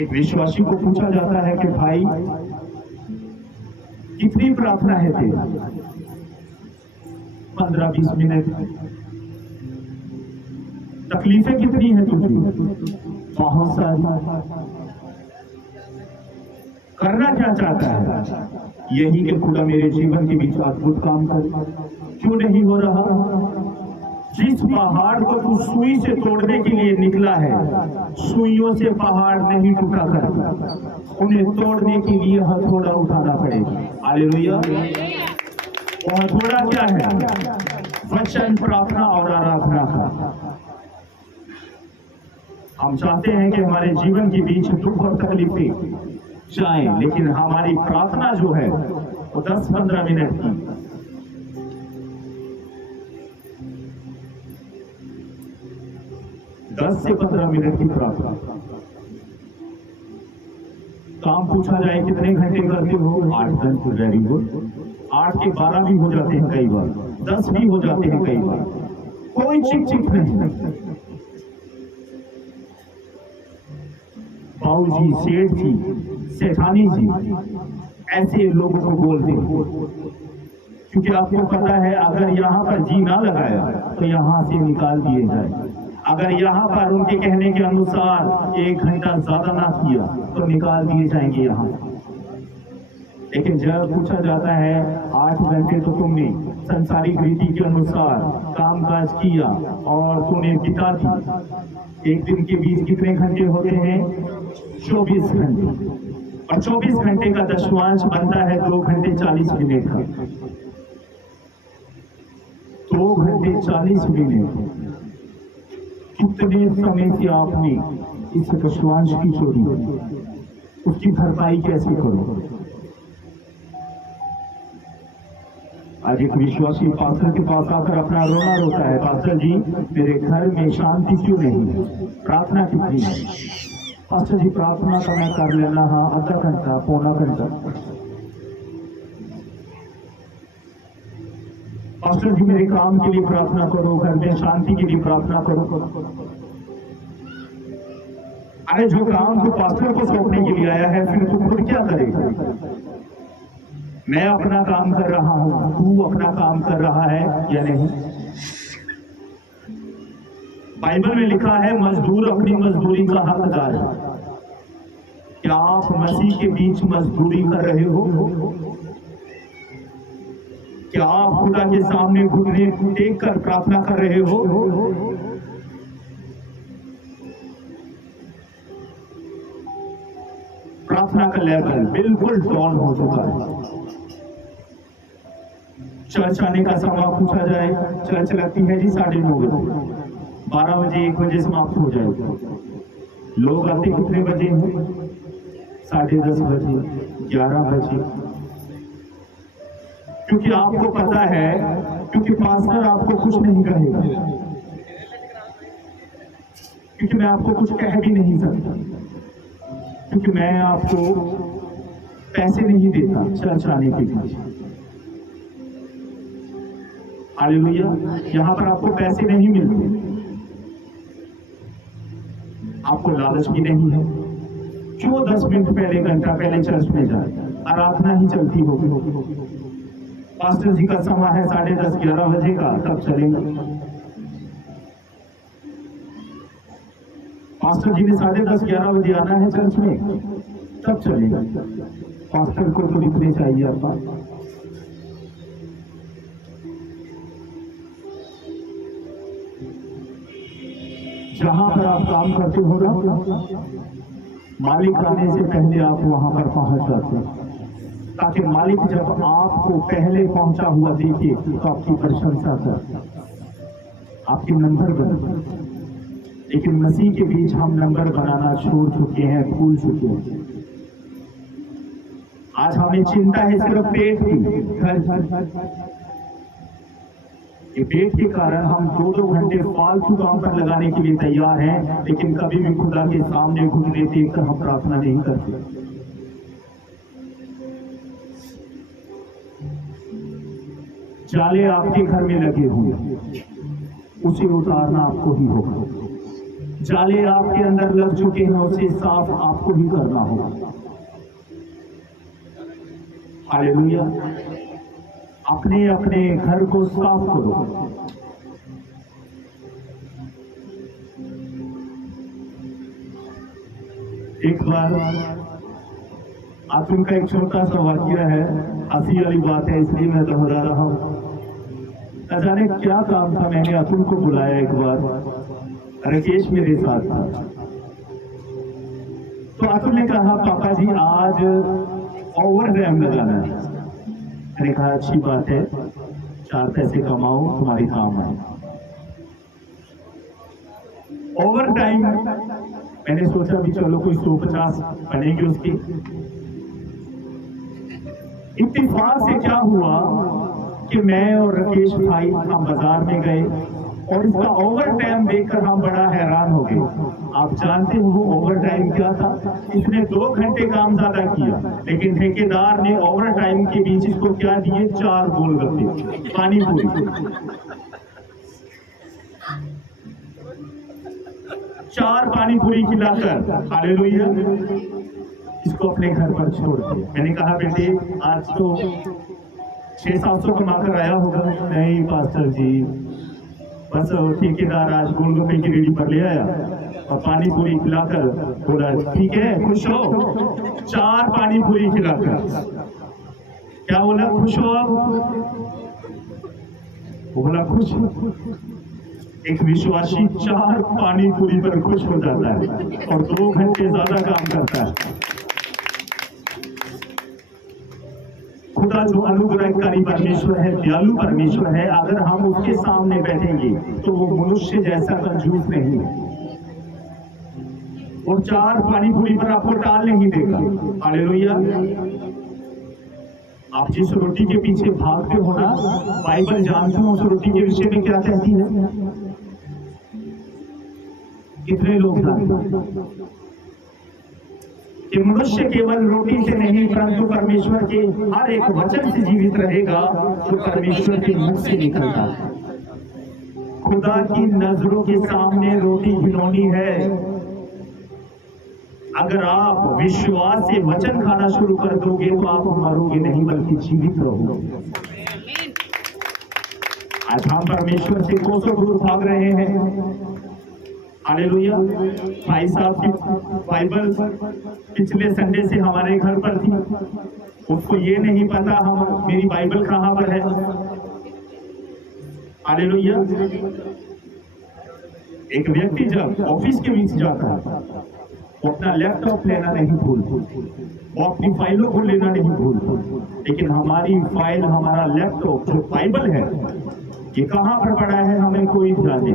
एक विश्वासी को पूछा जाता है कि भाई कितनी प्रार्थना है तेरा? 15-20 मिनट। तकलीफें कितनी है तुझे? बहुत सारी। करना क्या चाहता है? यही कि खुदा मेरे जीवन के बीच अद्भुत काम करे। क्यों नहीं हो रहा? जिस पहाड़ को तू सुई से तोड़ने के लिए निकला है, सुइयों से पहाड़ नहीं टूटा करता, उन्हें तोड़ने के लिए हथौड़ा उठाना पड़ेगा। हालेलुया। और हथौड़ा क्या है? वचन, प्रार्थना और आराधना का। हम चाहते हैं कि हमारे जीवन के बीच दुख और तकलीफें जाएं, लेकिन हमारी प्रार्थना जो है वो 10-15 मिनट की। दस से 15 मिनट की प्रार्थना। काम पूछा जाए कितने घंटे करते हो? 8 घंटे। Very good. 8 के 12 भी हो जाते हैं कई बार, 10 भी हो जाते हैं कई बार। कोई चिक नहीं। बाबू जी, सेठ जी, सेठानी जी ऐसे लोगों को बोलते हैं, क्योंकि आपको पता है अगर यहाँ पर जी ना लगाया तो यहाँ से निकाल दिए जाए। अगर यहाँ पर उनके कहने के अनुसार 1 घंटा ज्यादा ना किया तो निकाल दिए जाएंगे यहाँ। लेकिन जब पूछा जाता है 8 घंटे तो तुमने संसारिक रीति के अनुसार कामकाज किया और तूने बिता दी, एक दिन के बीच कितने घंटे होते हैं? 24 घंटे। और 24 घंटे का दशवांश बनता है 2 घंटे 40 मिनट का। 2 घंटे 40 मिनट। कितने समय से आपने इस दशवांश की चोरी, उसकी भरपाई कैसे करो? आज एक विश्वासी पास्टर के पास आकर अपना रोना रोता है, पास्टर जी मेरे घर में शांति क्यों नहीं, प्रार्थना कितनी है? पास्टर जी प्रार्थना का मैं कर लेना, हाँ, आधा घंटा, पौना घंटा। पास्टर जी मेरे काम के लिए प्रार्थना करो, घर में शांति के लिए प्रार्थना करो। अरे जो काम तो पास्टर को सौंपने के लिए आया है, फिर तू खुद क्या करेगा? मैं अपना काम कर रहा हूं, तू अपना काम कर रहा है या नहीं? बाइबल में लिखा है मजदूर अपनी मजदूरी का हकदार है। क्या आप मसीह के बीच मजदूरी कर रहे हो? क्या आप खुदा के सामने घुटने टेक कर प्रार्थना कर रहे हो? प्रार्थना का लेवल बिल्कुल डाउन हो चुका है। चर्च आने का समय पूछा जाए, चर्च लगती है जी 9:30 बजे, 12 बजे 1 बजे समाप्त हो जाएगी। लोग आते कितने बजे हैं? 10:30 बजे, 11 बजे। क्योंकि आपको पता है, क्योंकि पास्टर आपको कुछ नहीं कहेगा, क्योंकि मैं आपको कुछ कह भी नहीं सकता, क्योंकि मैं आपको पैसे नहीं देता चर्च आने के लिए। हालेलुया। यहां पर आपको पैसे नहीं मिलते, आपको लालच भी नहीं है। क्यों 10 मिनट पहले, घंटा पहले चर्च में जाए? आराधना ही चलती होगी। पास्टर जी का समय है 10:30 11 बजे का, तब चलेगा। पास्टर जी ने 10:30 11 बजे आना है चर्च में, तब चलेगा। पास्टर को तो लिखने चाहिए आपका। जहां पर आप काम करते हो ना, मालिक आने से पहले आप वहां पर पहुंच जाते हैं, ताकि मालिक जब आपको पहले पहुंचा हुआ देखे तो आपकी प्रशंसा कर, आपके नंबर बने। लेकिन मसीह के बीच हम नंबर बनाना छोड़ चुके हैं, भूल चुके हैं। आज हमें चिंता है सिर्फ पेट की। ये पेट के कारण हम 2-2 घंटे फालतू काम पर लगाने के लिए तैयार हैं, लेकिन कभी भी खुदा के सामने घुटने टेक कर हम प्रार्थना नहीं करते। जाले आपके घर में लगे हुए, उसे उतारना आपको ही होगा। जाले आपके अंदर लग चुके हैं, उसे साफ आपको ही करना होगा। हालेलुया। अपने अपने घर को साफ करो। एक बार अतुल का एक छोटा सा वाक्य है, हंसी वाली बात है इसलिए मैं दोहरा रहा हूं। अचानक क्या काम था, मैंने अतुल को बुलाया एक बार, राकेश मेरे साथ था। तो अतुल ने कहा पापा जी आज ओवर टाइम लगाना है। मैंने कहा अच्छी बात है, 4 पैसे कमाओ, तुम्हारी काम है। ओवर टाइम मैंने सोचा भी चलो कोई 150 बनेगी उसकी। इत्तेफाक से क्या हुआ कि मैं और राकेश भाई हम बाजार में गए और इसका ओवर टाइम देखकर हम बड़ा हैरान हो गए। आप जानते हो वो ओवर टाइम क्या था? इसने 2 घंटे काम ज्यादा किया, लेकिन ठेकेदार ने ओवर टाइम के बीच इसको क्या दिए? 4 गोलगप्पे, पानी पूरी। 4 पानी पूरी खिलाकर हालेलुया इसको अपने घर पर छोड़ दिया। मैंने कहा बेटे आज तो 600-700 कमाकर आया होगा। नहीं पास्टर जी, बस ठेकेदार आज गोलगप्पे की रेडी पर ले आया और पानी पूरी खिलाकर बोला ठीक है खुश हो। 4 पानी पूरी खिलाकर क्या बोला? खुश हो आप? वो बोला खुश। एक विश्वासी 4 पानी पूरी पर खुश हो जाता है और 2 घंटे ज्यादा काम करता है। खुदा जो अनुग्रहकारी परमेश्वर है, दयालु परमेश्वर है, अगर हम उसके सामने बैठेंगे तो वो मनुष्य जैसा कंजूस नहीं है और 4 पानी पूरी पर आपको टाल नहीं देगा। हालेलुया। आप जिस रोटी के पीछे भागते हो ना, बाइबल जानते हो उस रोटी के विषय में क्या कहती है? कितने लोग जानते हैं कि मनुष्य केवल रोटी से नहीं परंतु परमेश्वर के हर एक वचन से जीवित रहेगा जो परमेश्वर के मुख से निकलता है। खुदा की नजरों के सामने रोटी घिनौनी है, अगर आप विश्वास से वचन खाना शुरू कर दोगे तो आप मरोगे नहीं बल्कि जीवित रहोगे। आज हम परमेश्वर से कोसों दूर भाग रहे हैं। हालेलुया। भाई साहब की बाइबल पिछले संडे से हमारे घर पर थी, उसको ये नहीं पता हम मेरी बाइबल कहाँ पर है। हालेलुया। एक व्यक्ति जब ऑफिस के बीच जाता है वो अपना लैपटॉप लेना नहीं भूलता, वो अपनी फाइलों को लेना नहीं भूलता, लेकिन हमारी फाइल, हमारा लैपटॉप जो बाइबल है ये कहाँ पर पड़ा है हमें कोई ध्यान नहीं।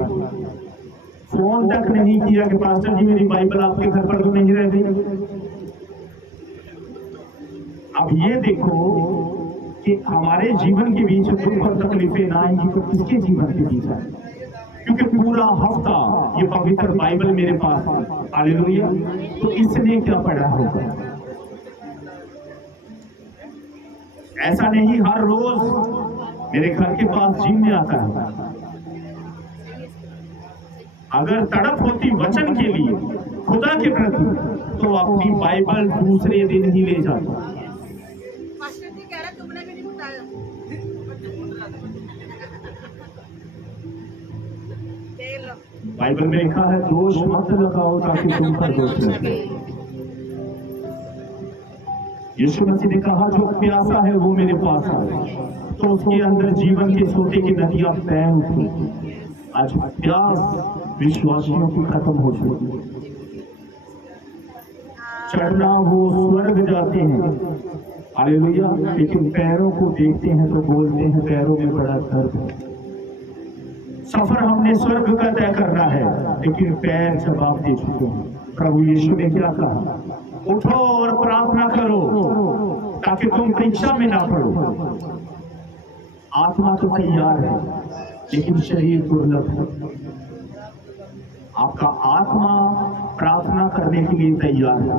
फोन तक नहीं किया कि पास्टर जी मेरी बाइबल आपके घर पर तो नहीं रह गई। अब ये देखो कि हमारे जीवन के बीच दुख और तकलीफें ना आएंगी तो किसके जीवन के बीच आए, क्योंकि पूरा हफ्ता ये पवित्र बाइबल मेरे पास है। हालेलुया। तो इसने क्या पढ़ा होगा? ऐसा नहीं हर रोज मेरे घर के पास जिम में आता है। अगर तड़प होती वचन के लिए, खुदा के प्रति, तो अपनी बाइबल दूसरे दिन ही ले जाता। बाइबल में लिखा है दोष मत लगाओ ताकि तुम पर दोष लगे। यीशु मसीह ने कहा जो प्यासा है वो मेरे पास आए तो उसके अंदर जीवन के सोते की नदियां बह उठी। आज प्यास विश्वासियों की खत्म हो चुकी। चढ़ना वो स्वर्ग जाते हैं, हालेलुया, लेकिन पैरों को देखते हैं तो बोलते हैं पैरों में बड़ा दर्द है। सफर हमने स्वर्ग का तय करना है, लेकिन पैर जवाब दे चुके हैं। प्रभु यीशु ने क्या कहा? उठो और प्रार्थना करो ताकि तुम परीक्षा में ना पड़ो। आत्मा तो तैयार है लेकिन शरीर दुर्लभ है। आपका आत्मा प्रार्थना करने के लिए तैयार है।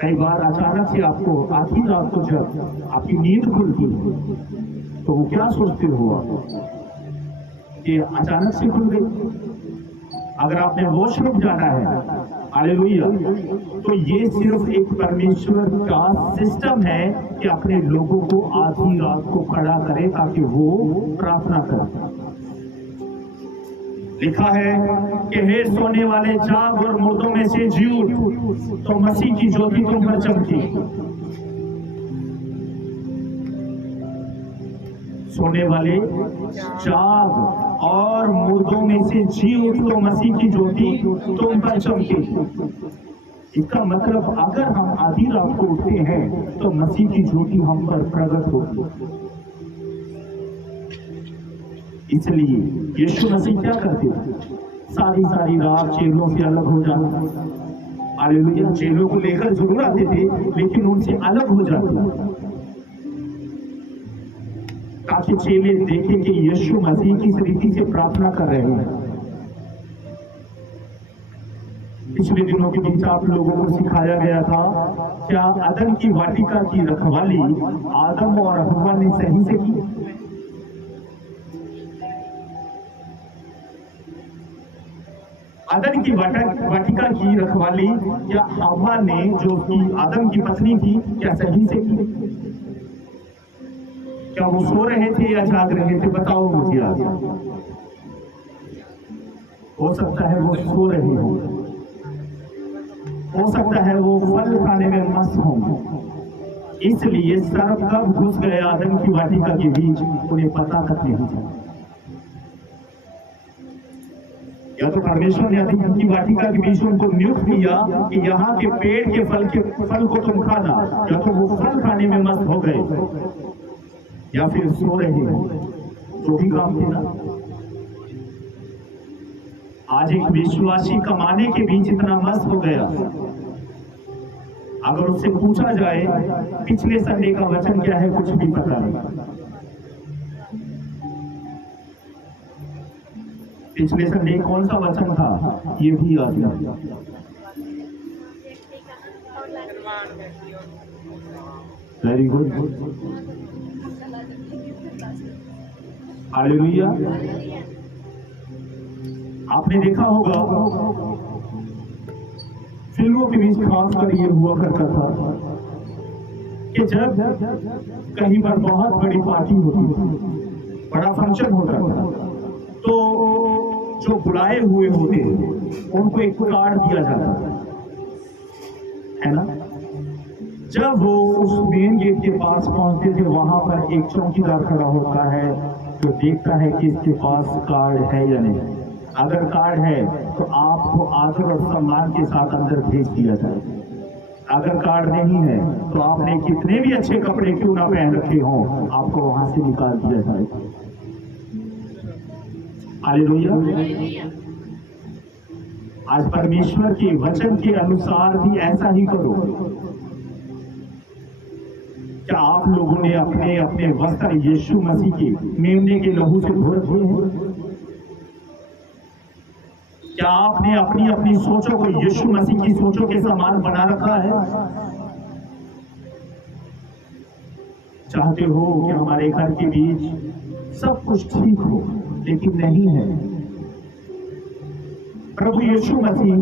कई बार अचानक से आपको आधी रात को जब आपकी नींद खुलती है तो वो क्या सोचते हो कि अचानक से खुल गई। अगर आपने वॉशरूम जाना है, हालेलुया, तो ये सिर्फ एक परमेश्वर का सिस्टम है कि अपने लोगों को आधी रात को खड़ा करे ताकि वो प्रार्थना करें। लिखा है कि हे सोने वाले जाग और मुर्दों में से जी उठ तो मसीह की ज्योति तुम पर चमकी। सोने वाले जाग और मुर्दों में से जी उठ तो मसीह की ज्योति तुम पर चमके। इसका मतलब अगर हम आधी रात को उठते हैं तो मसीह की ज्योति हम पर प्रकट होगी। इसलिए यीशु मसीह क्या करते थे? सारी रात चेलों से अलग हो जाना। हालेलुया। चेलों को लेकर जरूर आते थे लेकिन उनसे अलग हो जाते ताकि चेले देखें कि यीशु मसीह किस रीति से प्रार्थना कर रहे हैं। पिछले दिनों के बीच आप लोगों को सिखाया गया था क्या अदन की वाटिका की रखवाली आदम और हव्वा ने सही से की? अदन की वाटिका की रखवाली या हव्वा ने जो की आदम की पत्नी थी क्या सही से की? क्या वो सो रहे थे या जाग रहे थे? बताओ मुझे आज। हो सकता है वो सो रहे हो सकता है वो फल खाने में मस्त हों, इसलिए सर्प कब घुस गए आदम की वाटिका के बीच उन्हें पता तक नहीं चला। या तो परमेश्वर ने आदम की वाटिका के बीच उनको नियुक्त किया कि यहाँ के पेड़ के फल को तुम खाना, या तो वो फल खाने में मस्त हो गए या फिर सो रहे हो, जो भी काम थे ना। आज एक विश्वासी कमाने के बीच इतना मस्त हो गया, अगर उससे पूछा जाए पिछले संडे का वचन क्या है कुछ भी पता नहीं। पिछले संडे कौन सा वचन था ये भी याद नहीं। Very good, hallelujah. आपने देखा होगा दिलों के बीच खास कर ये हुआ करता था कि जब कहीं पर बहुत बड़ी पार्टी होती थी, बड़ा फंक्शन होता था, तो जो बुलाए हुए होते उनको एक कार्ड दिया जाता था, है ना। जब वो उस मेन गेट के पास पहुंचते थे, वहां पर एक चौकीदार खड़ा होता है जो देखता है कि इसके पास कार्ड है या नहीं। अगर कार्ड है तो आपको आदर और सम्मान के साथ अंदर भेज दिया जाए। अगर कार्ड नहीं है तो आपने कितने भी अच्छे कपड़े क्यों ना पहन रखे हों, आपको वहां से निकाल दिया जाए। हालेलुया। आज परमेश्वर के वचन के अनुसार भी ऐसा ही करो। क्या आप लोगों ने अपने अपने वस्त्र यीशु मसीह के मेमने के लहू से धो रखे हैं? क्या आपने अपनी अपनी सोचों को यीशु मसीह की सोचों के समान बना रखा है? चाहते हो कि हमारे घर के बीच सब कुछ ठीक हो, लेकिन नहीं है। प्रभु यीशु मसीह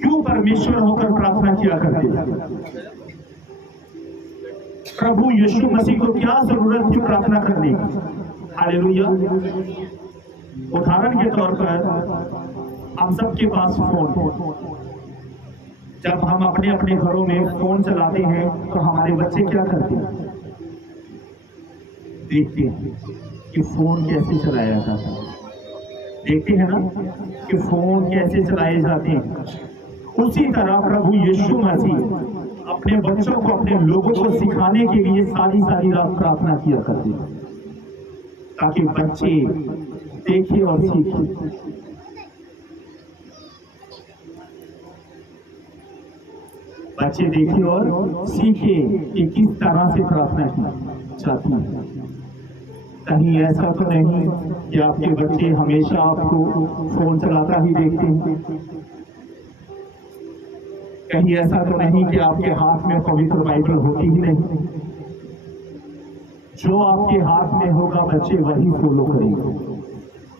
क्यों परमेश्वर होकर प्रार्थना किया करते थे? प्रभु यीशु मसीह को क्या जरूरत थी प्रार्थना करने की? हालेलुया। उदाहरण के तौर पर हम सबके पास फोन है। जब हम अपने अपने घरों में फोन चलाते हैं तो हमारे बच्चे क्या करते हैं? देखते हैं कि फोन कैसे चलाया जाता है। देखते हैं ना कि फोन कैसे चलाए जाते हैं। उसी तरह प्रभु यीशु मसीह अपने बच्चों को, अपने लोगों को सिखाने के लिए सारी सारी रात प्रार्थना किया करते हैं, ताकि बच्चे देखें और सीखें। बच्चे देखें और सीखे कि किस तरह से प्रार्थना की जाती है। कहीं ऐसा तो नहीं कि आपके बच्चे हमेशा आपको फोन चलाता ही देखते हैं। कहीं ऐसा तो नहीं कि आपके हाथ में पवित्र बाइबल होती ही नहीं। जो आपके हाथ में होगा बच्चे वही फॉलो करेंगे।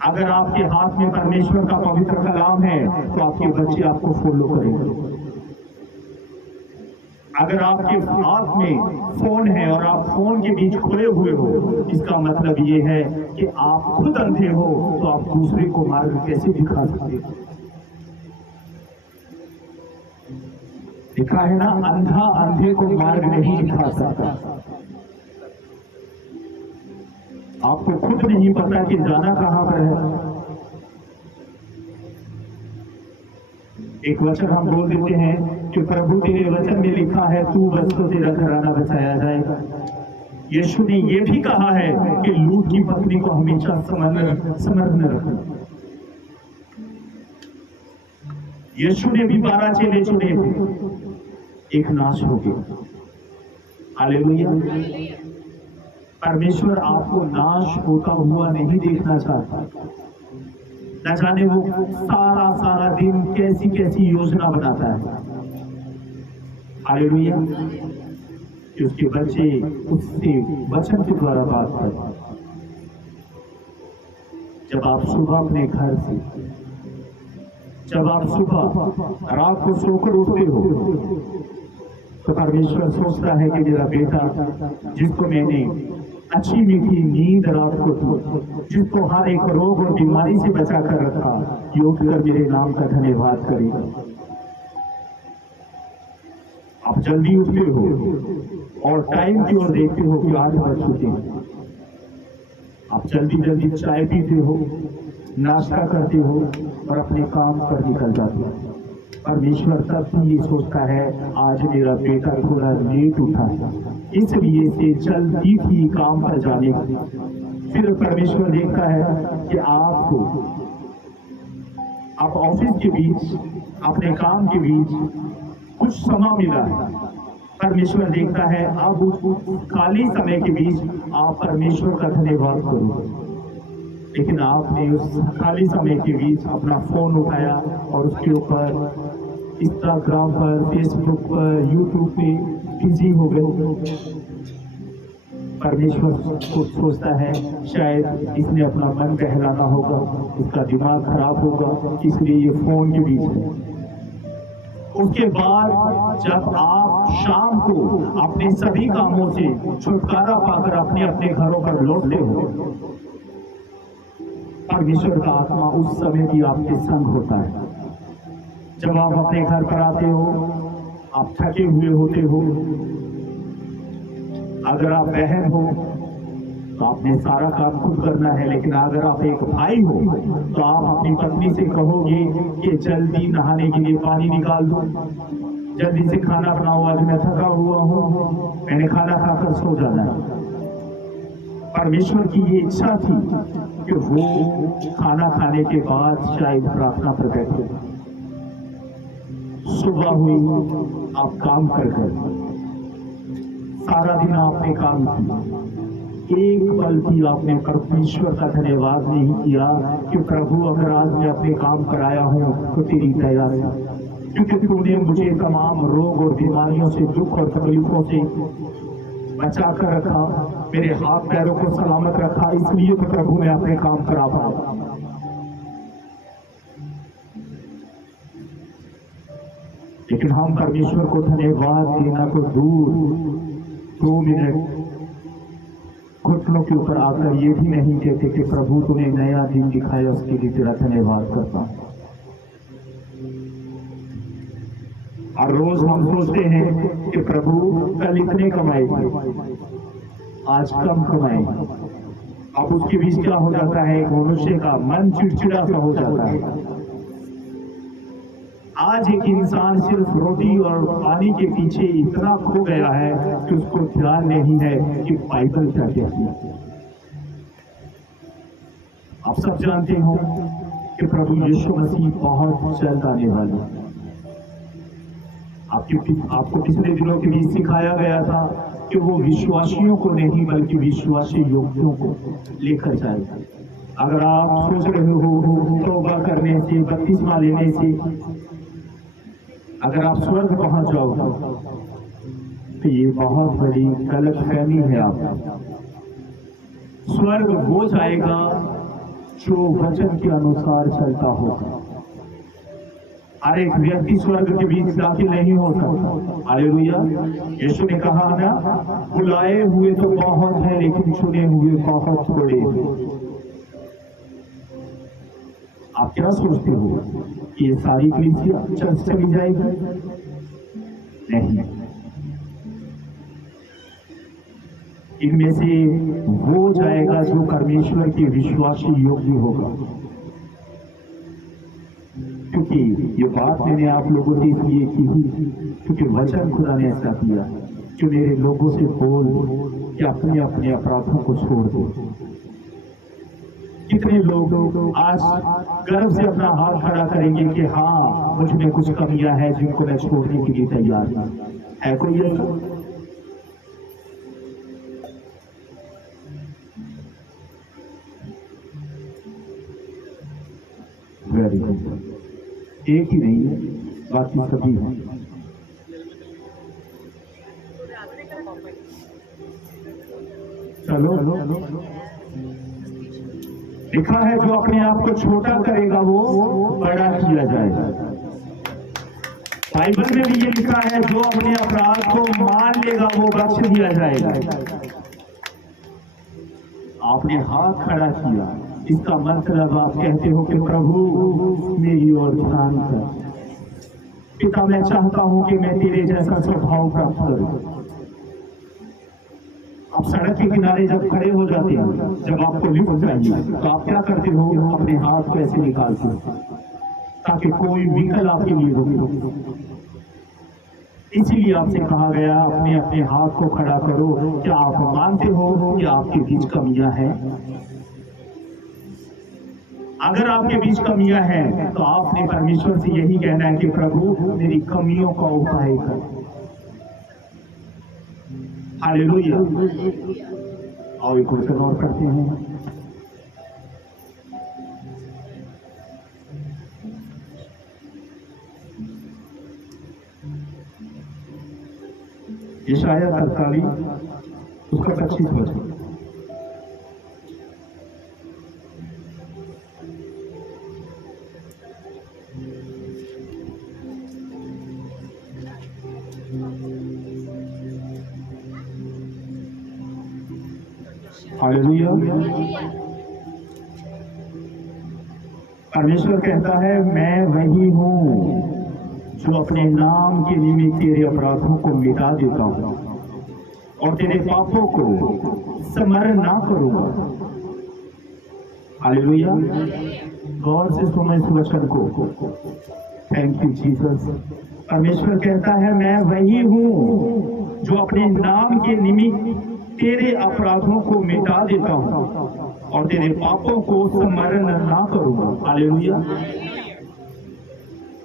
अगर आपके हाथ में परमेश्वर का पवित्र कलाम है तो आपके बच्चे आपको फॉलो करेंगे। अगर आपके हाथ में फोन है और आप फोन के बीच खोए हुए हो, इसका मतलब ये है कि आप खुद अंधे हो, तो आप दूसरे को मार्ग कैसे दिखा सकते हो? लिखा है ना, अंधा अंधे को मार्ग नहीं दिखा सकता। आपको खुद नहीं पता कि जाना कहां पर है। एक वचन हम बोल देते हैं कि प्रभु तेरे वचन में लिखा है, तू बस तो तेरा घराना बचाया जाएगा। यीशु ने यह भी कहा है कि लूट की पत्नी को हमेशा समर्थ रखना। यीशु ने भी 12 चेले चुने थे, एक नाश हो गया। हालेलुया। परमेश्वर आपको नाश होता हुआ नहीं देखना चाहता। न जाने वो सारा सारा दिन कैसी कैसी योजना बनाता है। हालेलुया। कि उसके बच्चे उससे वचन के द्वारा बात करते। जब आप सुबह अपने घर से, जब आप सुबह रात को सोकर उठते हो, तो परमेश्वर सोचता है कि मेरा बेटा, जिसको मैंने अच्छी मीठी नींद रात को दी, जिसको हर एक रोग और बीमारी से बचा कर रखा, ये उठकर मेरे नाम का धन्यवाद करेगा। आप जल्दी उठते हो और टाइम की ओर देखते हो कि 8 बज चुके हैं। आप जल्दी जल्दी चाय पीते हो, नाश्ता करते हो और अपने काम पर निकल जाते हो। परमेश्वर तब भी ये सोचता है, आज मेरा बेटा थोड़ा लेट उठा, इसलिए से जल्दी थी काम पर जाने की। फिर परमेश्वर देखता है कि आपको, आप ऑफिस के बीच, अपने काम के बीच कुछ समय मिला है। परमेश्वर देखता है, अब उस खाली समय के बीच आप परमेश्वर का धन्यवाद करो। लेकिन आपने उस खाली समय के बीच अपना फोन उठाया और उसके ऊपर इंस्टाग्राम पर, फेसबुक पर, यूट्यूब पे बिजी हो गए। परमेश्वर को सोचता है, शायद इसने अपना मन बहलाना होगा, इसका दिमाग खराब होगा, इसलिए ये फोन के बीच है। उसके बाद जब आप शाम को अपने सभी कामों से छुटकारा पाकर अपने अपने घरों पर लौटते हो, परमेश्वर का आत्मा उस समय भी आपके संग होता है। जब आप अपने घर पर आते हो, आप थके हुए होते हो, अगर आप बहन हो तो आपने सारा काम खुद करना है, लेकिन अगर आप एक भाई हो तो आप अपनी पत्नी से कहोगे कि जल्दी नहाने के लिए पानी निकाल दो, जल्दी से खाना बनाओ, आज मैं थका हुआ हूँ, मैंने खाना खाकर सो जाना है। परमेश्वर की ये इच्छा थी कि वो खाना खाने के बाद शायद प्रार्थना पर बैठे। सुबह हुई, आप काम कर सारा दिन आपने काम किया, एक पल भी आपने परमेश्वर का धन्यवाद नहीं किया कि प्रभु अगर आज मैं अपने काम पर आया हूं तो तेरी दया है, क्योंकि तूने मुझे तमाम रोग और बीमारियों से, दुख और तकलीफों से बचा कर रखा, मेरे हाथ पैरों को सलामत रखा, इसलिए तो प्रभु मैं अपने काम पर आ पाया। लेकिन हम परमेश्वर को धन्यवाद देना को दूर 2 मिनट घुटनों के ऊपर आकर ये भी नहीं कहते कि प्रभु तूने नया दिन दिखाया, उसके लिए तेरा धन्यवाद करता हूं। और रोज हम सोचते हैं कि प्रभु कल इतने कमाए थे, आज कम कमाए। अब उसके बीच क्या हो जाता है, एक मनुष्य का मन चिड़चिड़ा सा हो जाता है। आज एक इंसान सिर्फ रोटी और पानी के पीछे इतना खो गया है कि उसको ध्यान नहीं है कि बाइबल क्या कहती है। आप सब जानते हो कि प्रभु यीशु मसीह बहुत जल्द आने वाले हैं। आपको पिछले दिनों के बीच सिखाया गया था कि वो विश्वासियों को नहीं बल्कि विश्वासी योग्यों को लेकर जाएगा। अगर आप सोच रहे हो तौबा करने से, बपतिस्मा लेने से अगर आप स्वर्ग पहुंच जाओगे तो ये बहुत बड़ी गलतफहमी है। आप स्वर्ग वो जाएगा जो वचन के अनुसार चलता होगा। हर एक व्यक्ति स्वर्ग के बीच दाखिल नहीं हो सकता। हालेलुया। यीशु ने कहा ना, बुलाए हुए तो बहुत है लेकिन चुने हुए बहुत थोड़े हैं। आप क्या सोचते हो कि ये सारी कलीसिया चर्च चली जाएगी? नहीं, इनमें से वो जाएगा जो परमेश्वर के विश्वासी योग्य होगा। क्योंकि ये बात मैंने आप लोगों से इसलिए की ही क्योंकि वचन खुदा ने ऐसा किया कि मेरे लोगों से बोल कि अपने अपने अपराधों को छोड़ दो। कितने लोग आज गर्व से अपना हाथ खड़ा करेंगे कि हाँ, मुझ में कुछ कमियां हैं जिनको मैं छोड़ने के लिए तैयार हूं। है कोई ऐसा? Very good. एक ही नहीं है, बाकी सभी हैं। चलो, लिखा है जो अपने आप को छोटा करेगा वो बड़ा किया जाएगा। बाइबल में भी ये लिखा है जो अपने अपराध को मान लेगा वो बख्श दिया जाएगा। आपने हाथ खड़ा किया, इसका मतलब आप कहते हो कि प्रभु मेरी ओर ध्यान कर। पिता, मैं चाहता हूं कि मैं तेरे जैसा स्वभाव प्राप्त करूं। आप सड़क के किनारे जब खड़े हो जाते हैं, जब आपको लिफ्ट चाहिए तो आप क्या करते हो? अपने हाथ को ऐसे निकालते हो ताकि कोई व्हीकल आपके लिए रुके। इसीलिए आपसे कहा गया अपने अपने हाथ को खड़ा करो। क्या आप मानते हो कि आपके बीच कमियां हैं? अगर आपके बीच कमियां हैं तो आपने परमेश्वर से यही कहना है कि प्रभु मेरी कमियों का उपाय कर। हालेलुया। और एक क्वेश्चन और करते हैं। यशाया 43 उसका 25 वचन। हालेलुया। परमेश्वर कहता है मैं वही हूँ जो अपने नाम के निमित्त तेरे अपराधों को मिटा देता हूँ और तेरे पापों को स्मरण ना करूंगा। हालेलुया। गौर से सुनो इस वचन को। Thank you Jesus. परमेश्वर कहता है मैं वही हूँ जो अपने नाम के निमित्त तेरे अपराधों को मिटा देता हूँ और तेरे पापों को स्मरण ना करूंगा। हालेलुया।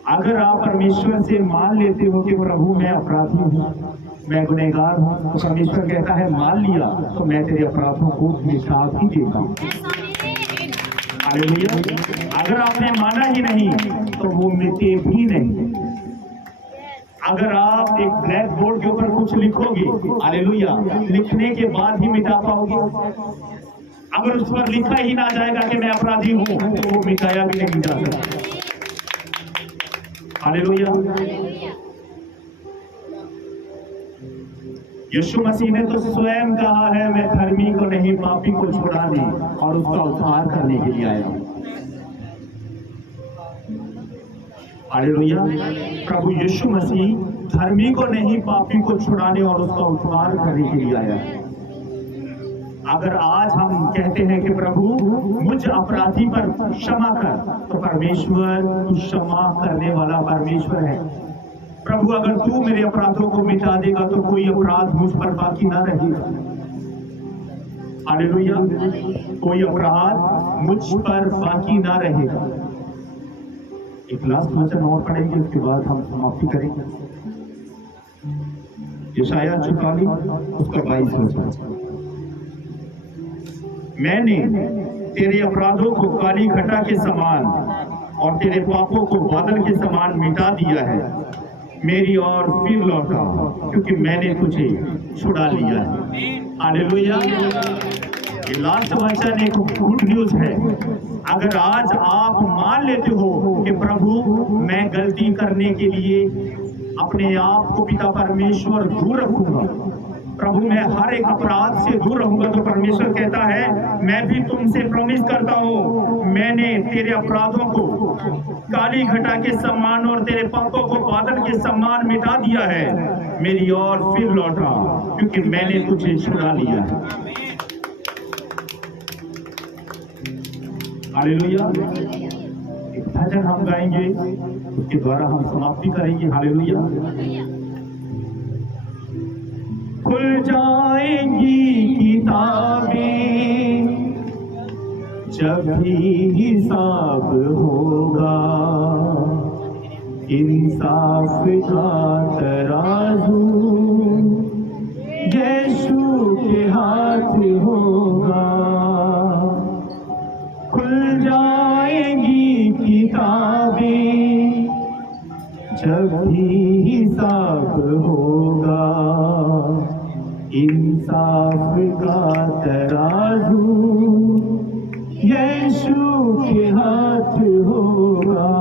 अगर आप परमेश्वर से मान लेते हो कि प्रभु मैं अपराधी हूँ, मैं गुनहगार हूँ, तो परमेश्वर कहता है मान लिया तो मैं तेरे अपराधों को मिटा ही देता हूँ। हालेलुया। अगर आपने माना ही नहीं तो वो मिटे भी नहीं। अगर आप एक ब्लैक बोर्ड के ऊपर कुछ लिखोगे, हालेलुया, लिखने के बाद ही मिटा पाओगे। अगर उस पर लिखा ही ना जाएगा कि मैं अपराधी हूं तो वो मिटाया भी नहीं जा सकता। हालेलुया। यीशु मसीह ने तो स्वयं कहा है मैं धर्मी को नहीं पापी को छुड़ाने और उसका उद्धार करने के लिए आया हूं। हालेलुया। प्रभु यीशु मसीह धर्मी को नहीं पापी को छुड़ाने और उसका उद्धार करने के लिए आया है। अगर आज हम कहते हैं कि प्रभु मुझ अपराधी पर क्षमा कर, तो परमेश्वर क्षमा करने वाला परमेश्वर है। प्रभु अगर तू मेरे अपराधों को मिटा देगा तो कोई अपराध मुझ पर बाकी ना रहेगा। हालेलुया। कोई अपराध मुझ पर बाकी ना रहेगा। एक लास्ट वचन और पढ़ेंगे, उसके बाद हम समाप्ति करेंगे। यशायाह 44 उसका 22 वचन। मैंने तेरे अपराधों को काली घटा के समान और तेरे पापों को बादल के समान मिटा दिया है। मेरी ओर फिर लौटा क्योंकि मैंने तुझे छुड़ा लिया है। हालेलुया। ये लास्ट वचन एक गुड न्यूज है। अगर आज आप मान लेते हो कि प्रभु मैं गलती करने के लिए अपने आप को पिता परमेश्वर दूर रखूंगा, प्रभु मैं हर एक अपराध से दूर रहूंगा, तो परमेश्वर कहता है मैं भी तुमसे प्रॉमिस करता हूँ मैंने तेरे अपराधों को काली घटा के समान और तेरे पापों को बादल के समान मिटा दिया है। मेरी ओर फिर लौटा क्योंकि मैंने तुझे छुड़ा लिया है। हालेलुया। एक भजन हम गाएंगे, उसके द्वारा हम समाप्ति करेंगे। हालेलुया। खुल जाएंगी किताबें जब भी हिसाब होगा, इंसाफ का तराजू यीशु के हाथ होगा। खुल जाएंगी किताबें जब भी हिसाब होगा, इंसाफ का तराजू यीशु के हाथ होगा।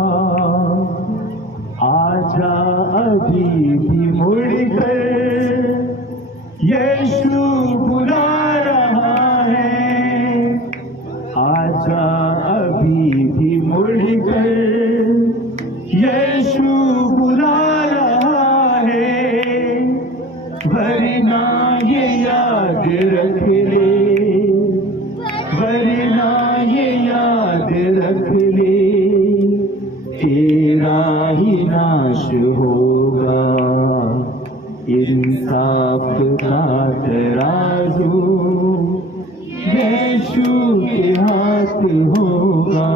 आजा अभी भी मुड़कर यीशु बुला रहा है। आजा अभी भी मुड़कर यीशु बुला रहा है। वरना ये याद रख ले, वरना ये याद रख ले, तेरा ही नाश होगा। इंसाफ का तराजू यीशु के हाथ होगा।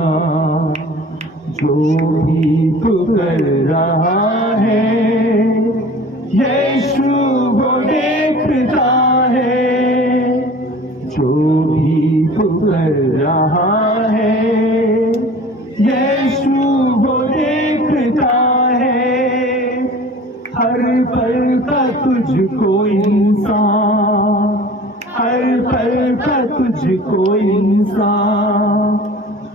जो भी तू कर रहा है यीशु वो देखता है। जो भी तू कर रहा है यीशु वो देखता है। हर पल का तुझको इंसान, हर पल का तुझको इंसान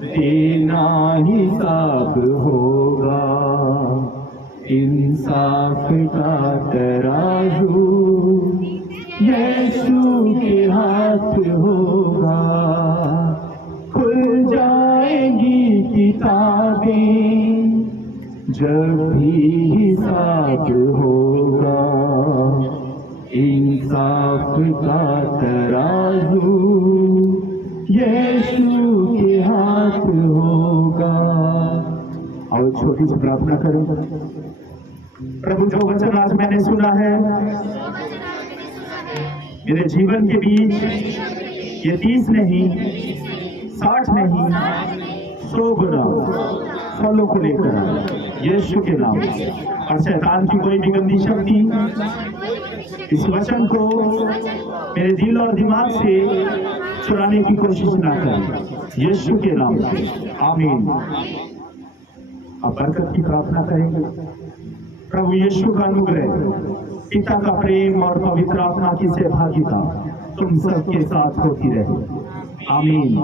देना हिसाब होगा। इंसाफ का तराजू यीशु के हाथ होगा, खुल जाएंगी किताबें जब भी हिसाब होगा, इंसाफ का तराजू यीशु के हाथ होगा। और छोटी सी प्रार्थना करें। प्रभु, जो वचन आज मैंने सुना है मेरे जीवन के बीच, ये 30 नहीं, 60 नहीं, 100 गुना फलों को लेकर यीशु के नाम। और शैतान की कोई भी गंदी शक्ति इस वचन को मेरे दिल और दिमाग से चुराने की कोशिश ना करें, यीशु के नाम से, आमीन। अब बरकत की प्रार्थना करेंगे। प्रभु यीशु का अनुग्रह, पिता का प्रेम और पवित्र आत्मा की सहभागिता तुम सबके साथ होती रहे, आमीन।